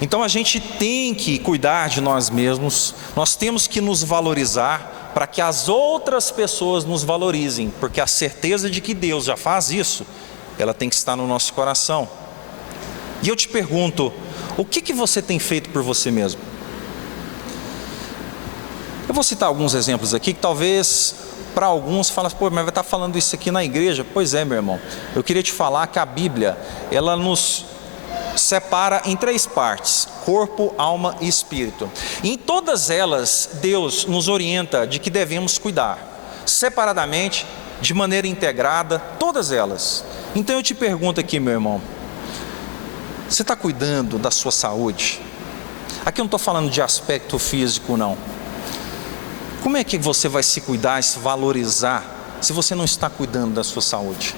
Então a gente tem que cuidar de nós mesmos, nós temos que nos valorizar para que as outras pessoas nos valorizem, porque a certeza de que Deus já faz isso, ela tem que estar no nosso coração. E eu te pergunto, o que você tem feito por você mesmo? Eu vou citar alguns exemplos aqui que talvez para alguns falem, pô, mas vai estar falando isso aqui na igreja? Pois é, meu irmão, eu queria te falar que a Bíblia, ela nos separa em 3 partes: corpo, alma e espírito. E em todas elas, Deus nos orienta de que devemos cuidar, separadamente, de maneira integrada, todas elas. Então eu te pergunto aqui, meu irmão, você está cuidando da sua saúde? Aqui eu não estou falando de aspecto físico, não. Como é que você vai se cuidar e se valorizar se você não está cuidando da sua saúde?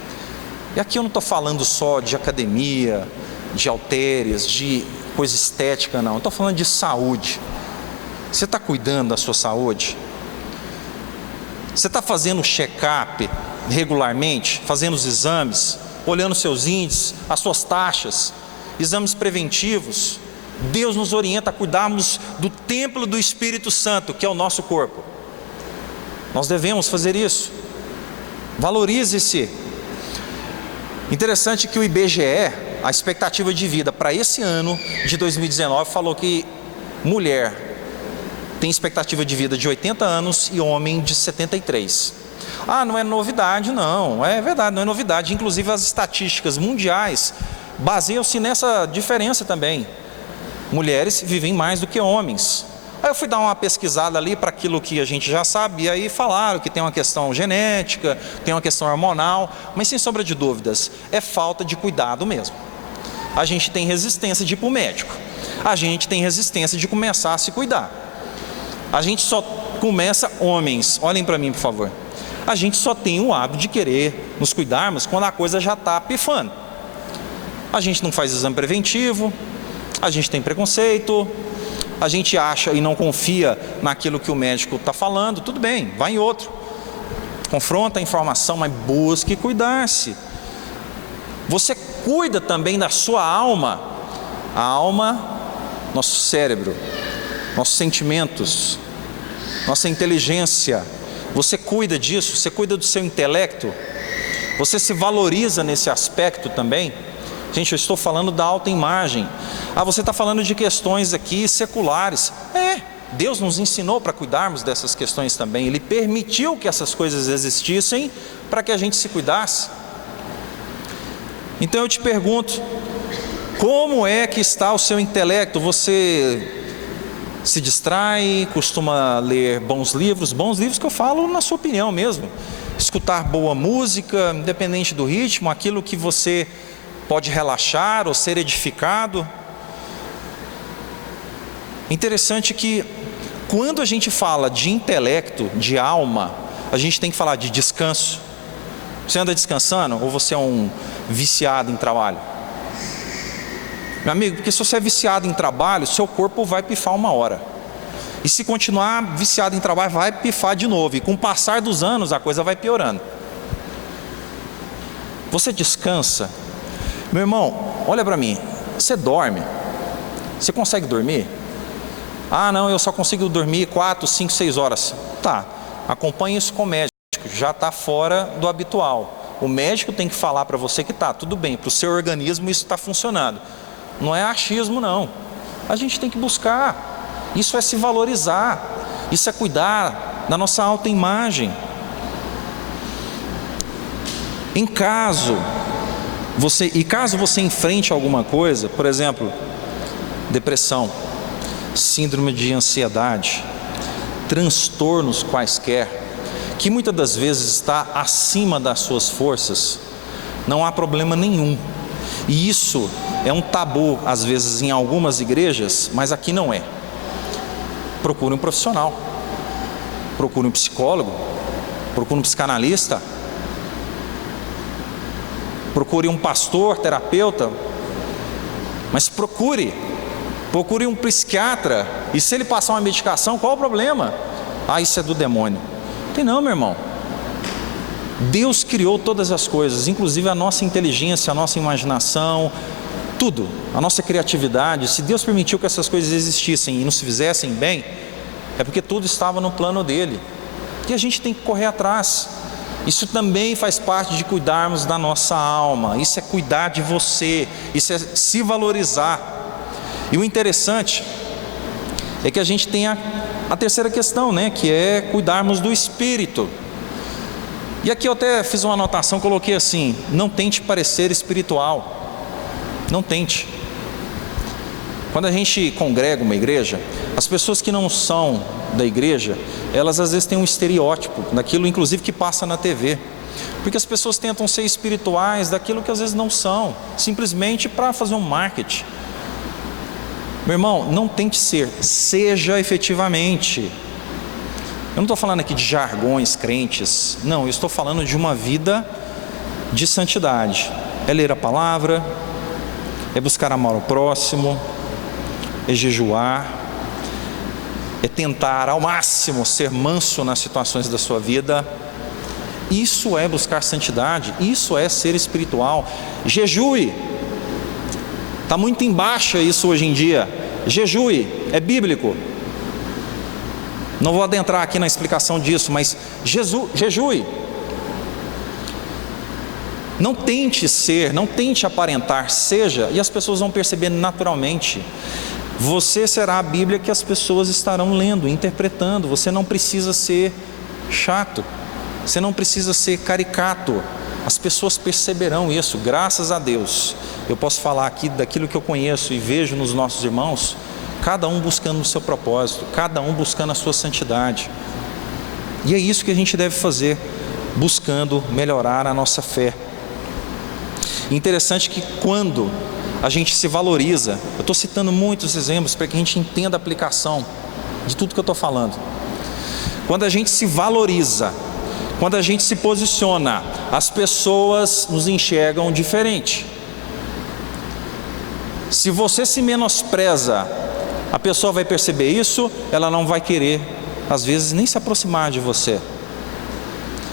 E aqui eu não estou falando só de academia, de halteres, de coisa estética, não. Eu estou falando de saúde. Você está cuidando da sua saúde? Você está fazendo check-up regularmente, fazendo os exames, olhando seus índices, as suas taxas, exames preventivos? Deus nos orienta a cuidarmos do templo do Espírito Santo, que é o nosso corpo. Nós devemos fazer isso. Valorize-se. Interessante que o IBGE, a expectativa de vida para esse ano de 2019, falou que mulher tem expectativa de vida de 80 anos e homem de 73. Ah, não é novidade, não. É verdade, não é novidade. Inclusive as estatísticas mundiais baseiam-se nessa diferença também. Mulheres vivem mais do que homens. Aí eu fui dar uma pesquisada ali para aquilo que a gente já sabe, e aí falaram que tem uma questão genética, tem uma questão hormonal, mas sem sombra de dúvidas, é falta de cuidado mesmo. A gente tem resistência de ir para o médico, a gente tem resistência de começar a se cuidar. A gente só começa, homens, olhem para mim por favor, a gente só tem o hábito de querer nos cuidarmos quando a coisa já está pifando. A gente não faz exame preventivo, a gente tem preconceito, a gente acha e não confia naquilo que o médico está falando. Tudo bem, vai em outro, confronta a informação, mas busque cuidar-se. Você cuida também da sua alma. A alma, nosso cérebro, nossos sentimentos, nossa inteligência. Você cuida disso, você cuida do seu intelecto, você se valoriza nesse aspecto também. Gente, eu estou falando da autoimagem. Ah, você está falando de questões aqui seculares. Deus nos ensinou para cuidarmos dessas questões também. Ele permitiu que essas coisas existissem para que a gente se cuidasse. Então eu te pergunto, como é que está o seu intelecto? Você se distrai, costuma ler bons livros que eu falo na sua opinião mesmo. Escutar boa música, independente do ritmo, aquilo que você pode relaxar ou ser edificado. Interessante que quando a gente fala de intelecto, de alma, a gente tem que falar de descanso. Você anda descansando ou você é um viciado em trabalho? Meu amigo, porque se você é viciado em trabalho, seu corpo vai pifar uma hora. E se continuar viciado em trabalho, vai pifar de novo. E com o passar dos anos, a coisa vai piorando. Você descansa? Meu irmão, olha para mim, você dorme? Você consegue dormir? Ah, não, eu só consigo dormir 4, 5, 6 horas. Tá, acompanhe isso com o médico, já está fora do habitual. O médico tem que falar para você que tá, tudo bem, para o seu organismo isso está funcionando. Não é achismo, não. A gente tem que buscar, isso é se valorizar, isso é cuidar da nossa autoimagem. Caso você enfrente alguma coisa, por exemplo, depressão, síndrome de ansiedade, transtornos quaisquer, que muitas das vezes está acima das suas forças, não há problema nenhum. E isso é um tabu, às vezes, em algumas igrejas, mas aqui não é. Procure um profissional, procure um psicólogo, procure um psicanalista, procure um pastor, terapeuta, mas procure um psiquiatra, e se ele passar uma medicação, qual o problema? Ah, isso é do demônio. Tem não, meu irmão. Deus criou todas as coisas, inclusive a nossa inteligência, a nossa imaginação, tudo, a nossa criatividade, se Deus permitiu que essas coisas existissem e nos fizessem bem, é porque tudo estava no plano dele, e a gente tem que correr atrás. Isso também faz parte de cuidarmos da nossa alma, isso é cuidar de você, isso é se valorizar. E o interessante é que a gente tem a terceira questão, né, que é cuidarmos do espírito. E aqui eu até fiz uma anotação, coloquei assim: não tente parecer espiritual. Não tente. Quando a gente congrega uma igreja, as pessoas que não são da igreja, elas às vezes têm um estereótipo daquilo, inclusive, que passa na TV, porque as pessoas tentam ser espirituais daquilo que às vezes não são, simplesmente para fazer um marketing. Meu irmão, não tente ser, seja efetivamente. Eu não estou falando aqui de jargões crentes, não, eu estou falando de uma vida de santidade. É ler a palavra, é buscar amar o próximo, é jejuar, é tentar ao máximo ser manso nas situações da sua vida. Isso é buscar santidade, isso é ser espiritual. Jejue, está muito em baixa isso hoje em dia. Jejue, é bíblico. Não vou adentrar aqui na explicação disso, mas jejue. Não tente ser, não tente aparentar, seja, e as pessoas vão perceber naturalmente. Você será a Bíblia que as pessoas estarão lendo, interpretando. Você não precisa ser chato, você não precisa ser caricato. As pessoas perceberão isso, graças a Deus. Eu posso falar aqui daquilo que eu conheço e vejo nos nossos irmãos, cada um buscando o seu propósito, cada um buscando a sua santidade. E é isso que a gente deve fazer, buscando melhorar a nossa fé. Interessante que quando a gente se valoriza, eu estou citando muitos exemplos para que a gente entenda a aplicação de tudo que eu estou falando. Quando a gente se valoriza, quando a gente se posiciona, as pessoas nos enxergam diferente. Se você se menospreza, a pessoa vai perceber isso, ela não vai querer, às vezes, nem se aproximar de você.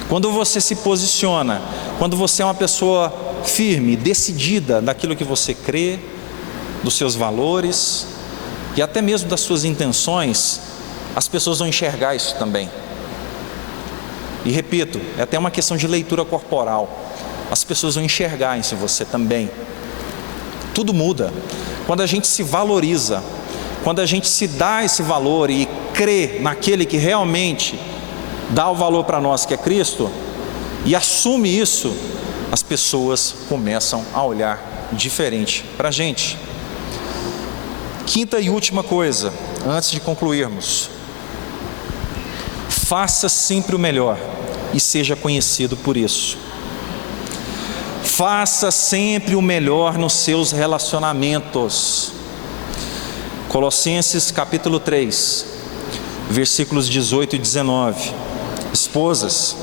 Quando você se posiciona, quando você é uma pessoa firme, decidida daquilo que você crê, dos seus valores e até mesmo das suas intenções, as pessoas vão enxergar isso também. E repito, é até uma questão de leitura corporal. As pessoas vão enxergar isso em você também. Tudo muda. Quando a gente se valoriza, quando a gente se dá esse valor e crê naquele que realmente dá o valor para nós, que é Cristo, e assume isso, as pessoas começam a olhar diferente para a gente. Quinta e última coisa, antes de concluirmos: faça sempre o melhor e seja conhecido por isso. Faça sempre o melhor nos seus relacionamentos. Colossenses capítulo 3, versículos 18 e 19. Esposas,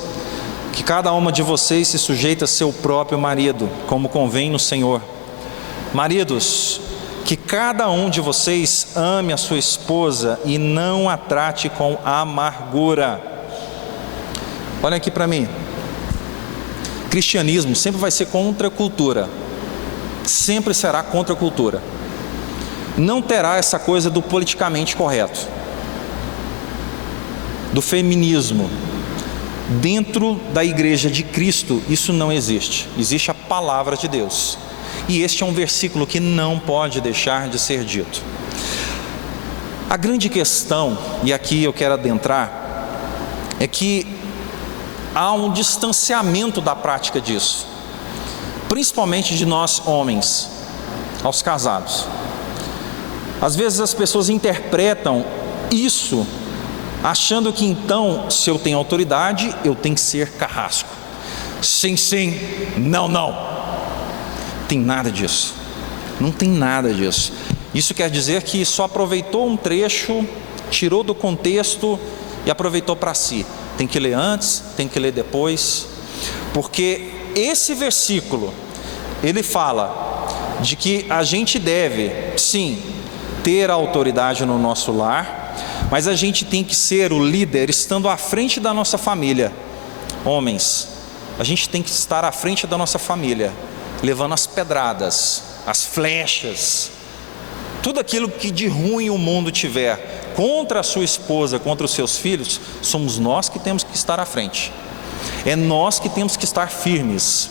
que cada uma de vocês se sujeite a seu próprio marido, como convém no Senhor. Maridos, que cada um de vocês ame a sua esposa e não a trate com amargura. Olha aqui para mim. Cristianismo sempre vai ser contra a cultura. Sempre será contra a cultura. Não terá essa coisa do politicamente correto, do feminismo. Dentro da igreja de Cristo, isso não existe. Existe a palavra de Deus. E este é um versículo que não pode deixar de ser dito. A grande questão, e aqui eu quero adentrar, é que há um distanciamento da prática disso, principalmente de nós homens, aos casados. Às vezes as pessoas interpretam isso achando que então, se eu tenho autoridade, eu tenho que ser carrasco. Sim, sim, não, não. Tem nada disso. Não tem nada disso. Isso quer dizer que só aproveitou um trecho, tirou do contexto e aproveitou para si. Tem que ler antes, tem que ler depois, porque esse versículo, ele fala de que a gente deve, sim, ter a autoridade no nosso lar, mas a gente tem que ser o líder estando à frente da nossa família. Homens, a gente tem que estar à frente da nossa família, levando as pedradas, as flechas, tudo aquilo que de ruim o mundo tiver contra a sua esposa, contra os seus filhos, somos nós que temos que estar à frente, é nós que temos que estar firmes.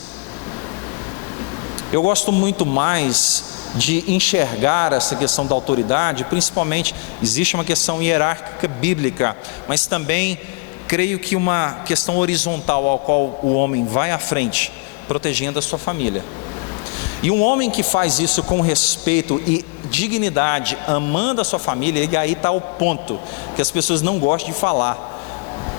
Eu gosto muito mais de enxergar essa questão da autoridade, principalmente, existe uma questão hierárquica bíblica, mas também creio que uma questão horizontal ao qual o homem vai à frente, protegendo a sua família. E um homem que faz isso com respeito e dignidade, amando a sua família, e aí está o ponto que as pessoas não gostam de falar,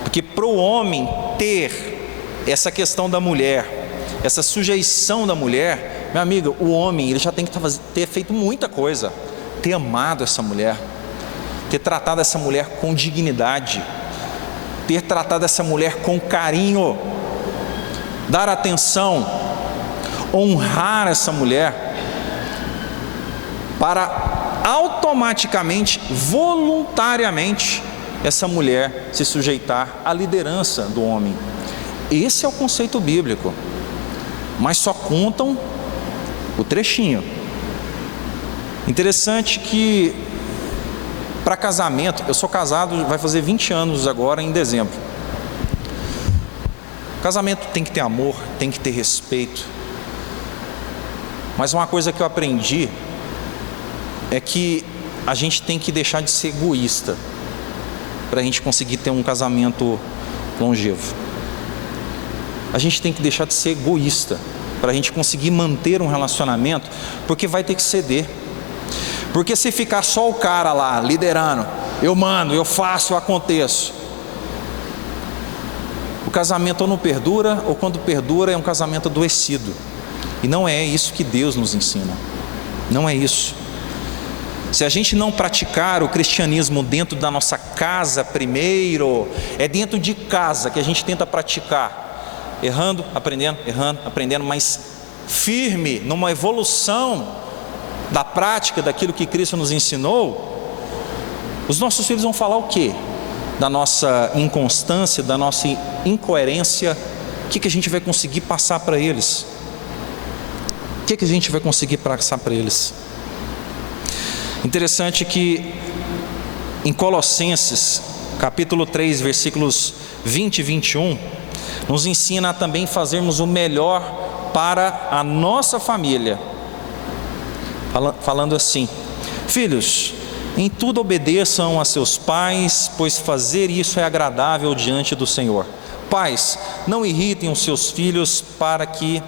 porque para o homem ter essa questão da mulher, essa sujeição da mulher, meu amigo, o homem ele já tem que ter feito muita coisa, ter amado essa mulher, ter tratado essa mulher com dignidade, ter tratado essa mulher com carinho, dar atenção, honrar essa mulher, para automaticamente, voluntariamente, essa mulher se sujeitar à liderança do homem. Esse é o conceito bíblico, mas só contam o trechinho. Interessante que para casamento, eu sou casado, vai fazer 20 anos agora em dezembro. Casamento tem que ter amor, tem que ter respeito. Mas uma coisa que eu aprendi é que a gente tem que deixar de ser egoísta para a gente conseguir ter um casamento longevo. A gente tem que deixar de ser egoísta para a gente conseguir manter um relacionamento, porque vai ter que ceder. Porque se ficar só o cara lá liderando, eu mando, eu faço, eu aconteço, o casamento ou não perdura, ou quando perdura é um casamento adoecido. E não é isso que Deus nos ensina, não é isso. Se a gente não praticar o cristianismo dentro da nossa casa primeiro, é dentro de casa que a gente tenta praticar, errando, aprendendo, mas firme numa evolução da prática daquilo que Cristo nos ensinou, os nossos filhos vão falar o quê? Da nossa inconstância, da nossa incoerência. O que a gente vai conseguir passar para eles? O que a gente vai conseguir passar para eles? Interessante que em Colossenses, capítulo 3, versículos 20 e 21, nos ensina a também fazermos o melhor para a nossa família. Falando assim: filhos, em tudo obedeçam a seus pais, pois fazer isso é agradável diante do Senhor. Pais, não irritem os seus filhos para que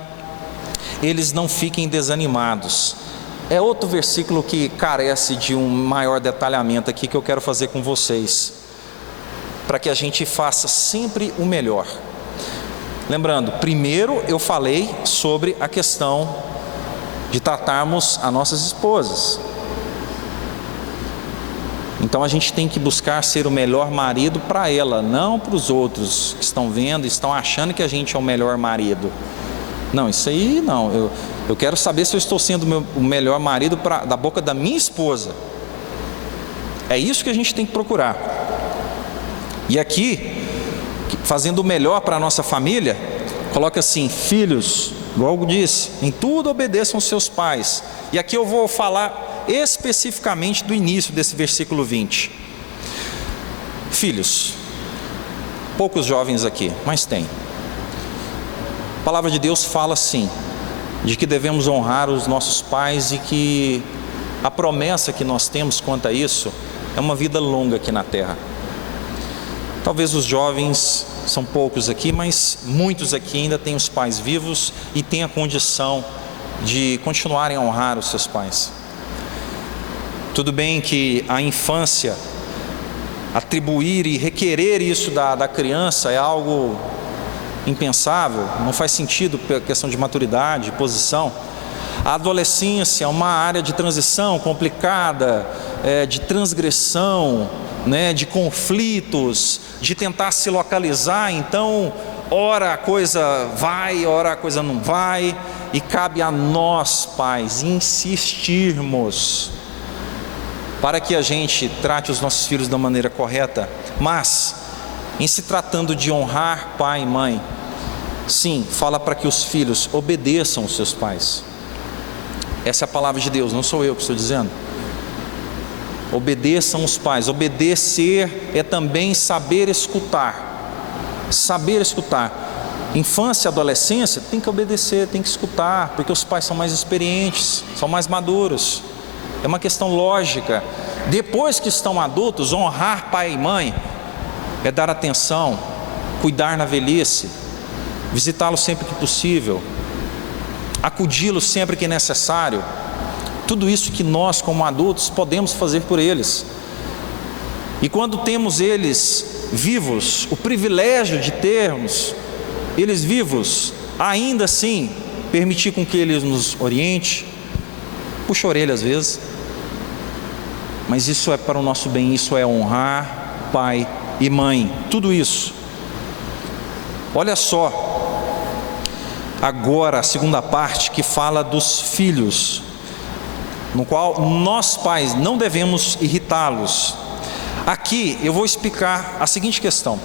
eles não fiquem desanimados. É outro versículo que carece de um maior detalhamento aqui que eu quero fazer com vocês, para que a gente faça sempre o melhor. Lembrando, primeiro eu falei sobre a questão de tratarmos as nossas esposas. Então a gente tem que buscar ser o melhor marido para ela, não para os outros que estão vendo, estão achando que a gente é o melhor marido. Não, isso aí não. Eu quero saber se eu estou sendo o melhor marido da boca da minha esposa. É isso que a gente tem que procurar. E aqui, fazendo o melhor para a nossa família, coloca assim: filhos, logo disse, em tudo obedeçam os seus pais. E aqui eu vou falar especificamente do início desse versículo 20. Filhos, poucos jovens aqui, mas tem. A palavra de Deus fala assim, de que devemos honrar os nossos pais e que a promessa que nós temos quanto a isso é uma vida longa aqui na terra. Talvez os jovens são poucos aqui, mas muitos aqui ainda têm os pais vivos e têm a condição de continuarem a honrar os seus pais. Tudo bem que a infância, atribuir e requerer isso da criança é algo impensável, não faz sentido pela questão de maturidade, de posição. A adolescência é uma área de transição complicada, de transgressão, de conflitos, de tentar se localizar. Então, ora a coisa vai, ora a coisa não vai, e cabe a nós, pais, insistirmos para que a gente trate os nossos filhos da maneira correta. Mas, em se tratando de honrar pai e mãe, sim, fala para que os filhos obedeçam os seus pais. Essa é a palavra de Deus, não sou eu que estou dizendo. Obedeçam os pais. Obedecer é também saber escutar. Saber escutar. Infância, adolescência, tem que obedecer, tem que escutar, porque os pais são mais experientes, são mais maduros. É uma questão lógica. Depois que estão adultos, honrar pai e mãe é dar atenção, cuidar na velhice, visitá-los sempre que possível, acudi-los sempre que necessário. Tudo isso que nós, como adultos, podemos fazer por eles. E quando temos eles vivos, o privilégio de termos eles vivos, ainda assim, permitir com que eles nos oriente, puxa a orelha às vezes, mas isso é para o nosso bem, isso é honrar pai e mãe, tudo isso. Olha só, agora a segunda parte que fala dos filhos, no qual nós pais não devemos irritá-los. Aqui eu vou explicar a seguinte questão.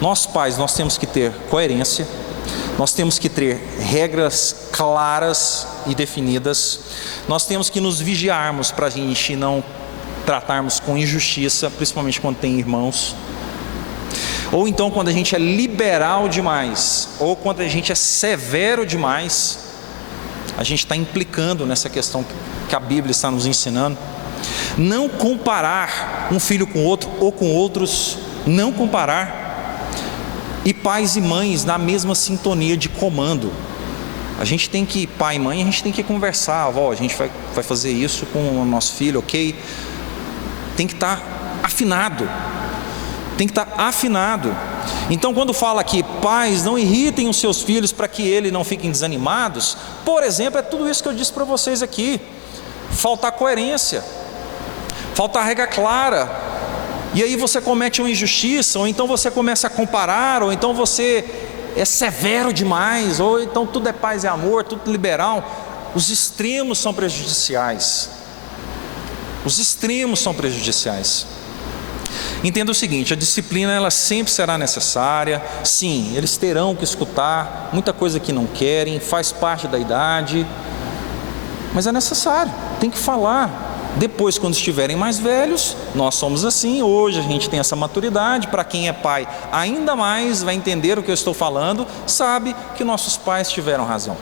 Nós pais, nós temos que ter coerência, nós temos que ter regras claras e definidas, nós temos que nos vigiarmos para a gente não tratarmos com injustiça, principalmente quando tem irmãos, ou então quando a gente é liberal demais, ou quando a gente é severo demais, a gente está implicando nessa questão que a Bíblia está nos ensinando. Não comparar um filho com outro ou com outros, não comparar. E pais e mães na mesma sintonia de comando. A gente tem que, pai e mãe, a gente tem que conversar. Ó, a gente vai fazer isso com o nosso filho, ok? Tem que estar afinado. Tem que estar afinado. Então quando fala aqui, pais não irritem os seus filhos para que eles não fiquem desanimados, por exemplo, é tudo isso que eu disse para vocês aqui. Faltar coerência, faltar regra clara. E aí você comete uma injustiça, ou então você começa a comparar, ou então você é severo demais, ou então tudo é paz e amor, tudo liberal. Os extremos são prejudiciais. Os extremos são prejudiciais. Entenda o seguinte, a disciplina ela sempre será necessária. Sim, eles terão que escutar muita coisa que não querem, faz parte da idade, mas é necessário, tem que falar. Depois, quando estiverem mais velhos, nós somos assim, hoje a gente tem essa maturidade. Para quem é pai, ainda mais vai entender o que eu estou falando, sabe que nossos pais tiveram razão.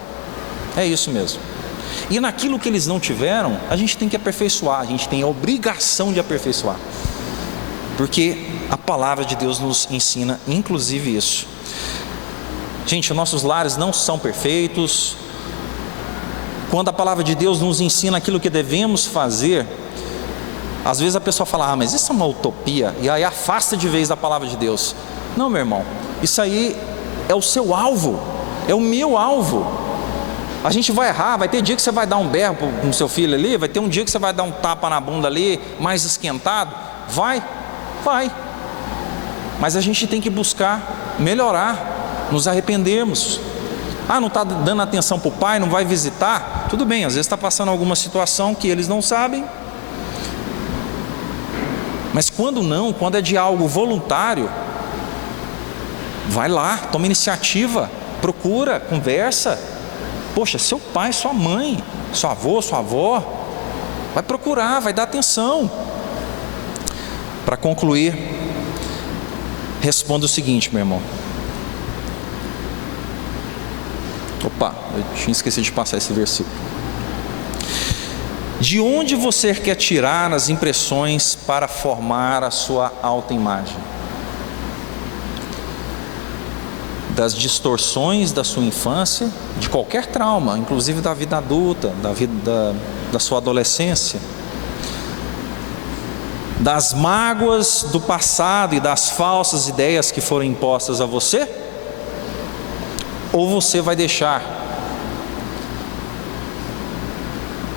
É isso mesmo. E naquilo que eles não tiveram, a gente tem que aperfeiçoar, a gente tem a obrigação de aperfeiçoar, porque a palavra de Deus nos ensina inclusive isso. Gente, os nossos lares não são perfeitos. Quando a palavra de Deus nos ensina aquilo que devemos fazer, às vezes a pessoa fala, mas isso é uma utopia, e aí afasta de vez da palavra de Deus. Não, meu irmão, isso aí é o seu alvo, é o meu alvo. A gente vai errar, vai ter dia que você vai dar um berro com seu filho ali, vai ter um dia que você vai dar um tapa na bunda ali, mais esquentado, vai, mas a gente tem que buscar melhorar, nos arrependermos. Não está dando atenção para o pai, não vai visitar, tudo bem, às vezes está passando alguma situação que eles não sabem, mas quando é de algo voluntário, vai lá, toma iniciativa, procura, conversa. Poxa, seu pai, sua mãe, seu avô, sua avó, vai procurar, vai dar atenção. Para concluir, responda o seguinte, meu irmão. Eu tinha esquecido de passar esse versículo. De onde você quer tirar as impressões para formar a sua autoimagem? Das distorções da sua infância, de qualquer trauma, inclusive da vida adulta, da sua adolescência, das mágoas do passado e das falsas ideias que foram impostas a você? Ou você vai deixar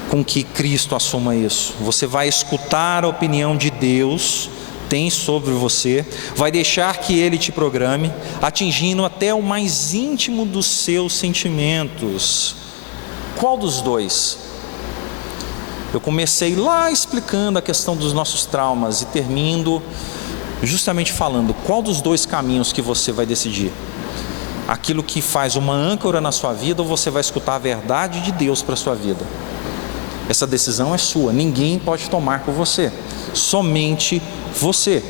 com que Cristo assuma isso? Você vai escutar a opinião de Deus tem sobre você, vai deixar que Ele te programe, atingindo até o mais íntimo dos seus sentimentos? Qual dos dois? Eu comecei lá explicando a questão dos nossos traumas e termino justamente falando qual dos dois caminhos que você vai decidir. Aquilo que faz uma âncora na sua vida, ou você vai escutar a verdade de Deus para a sua vida? Essa decisão é sua, ninguém pode tomar por você, somente você.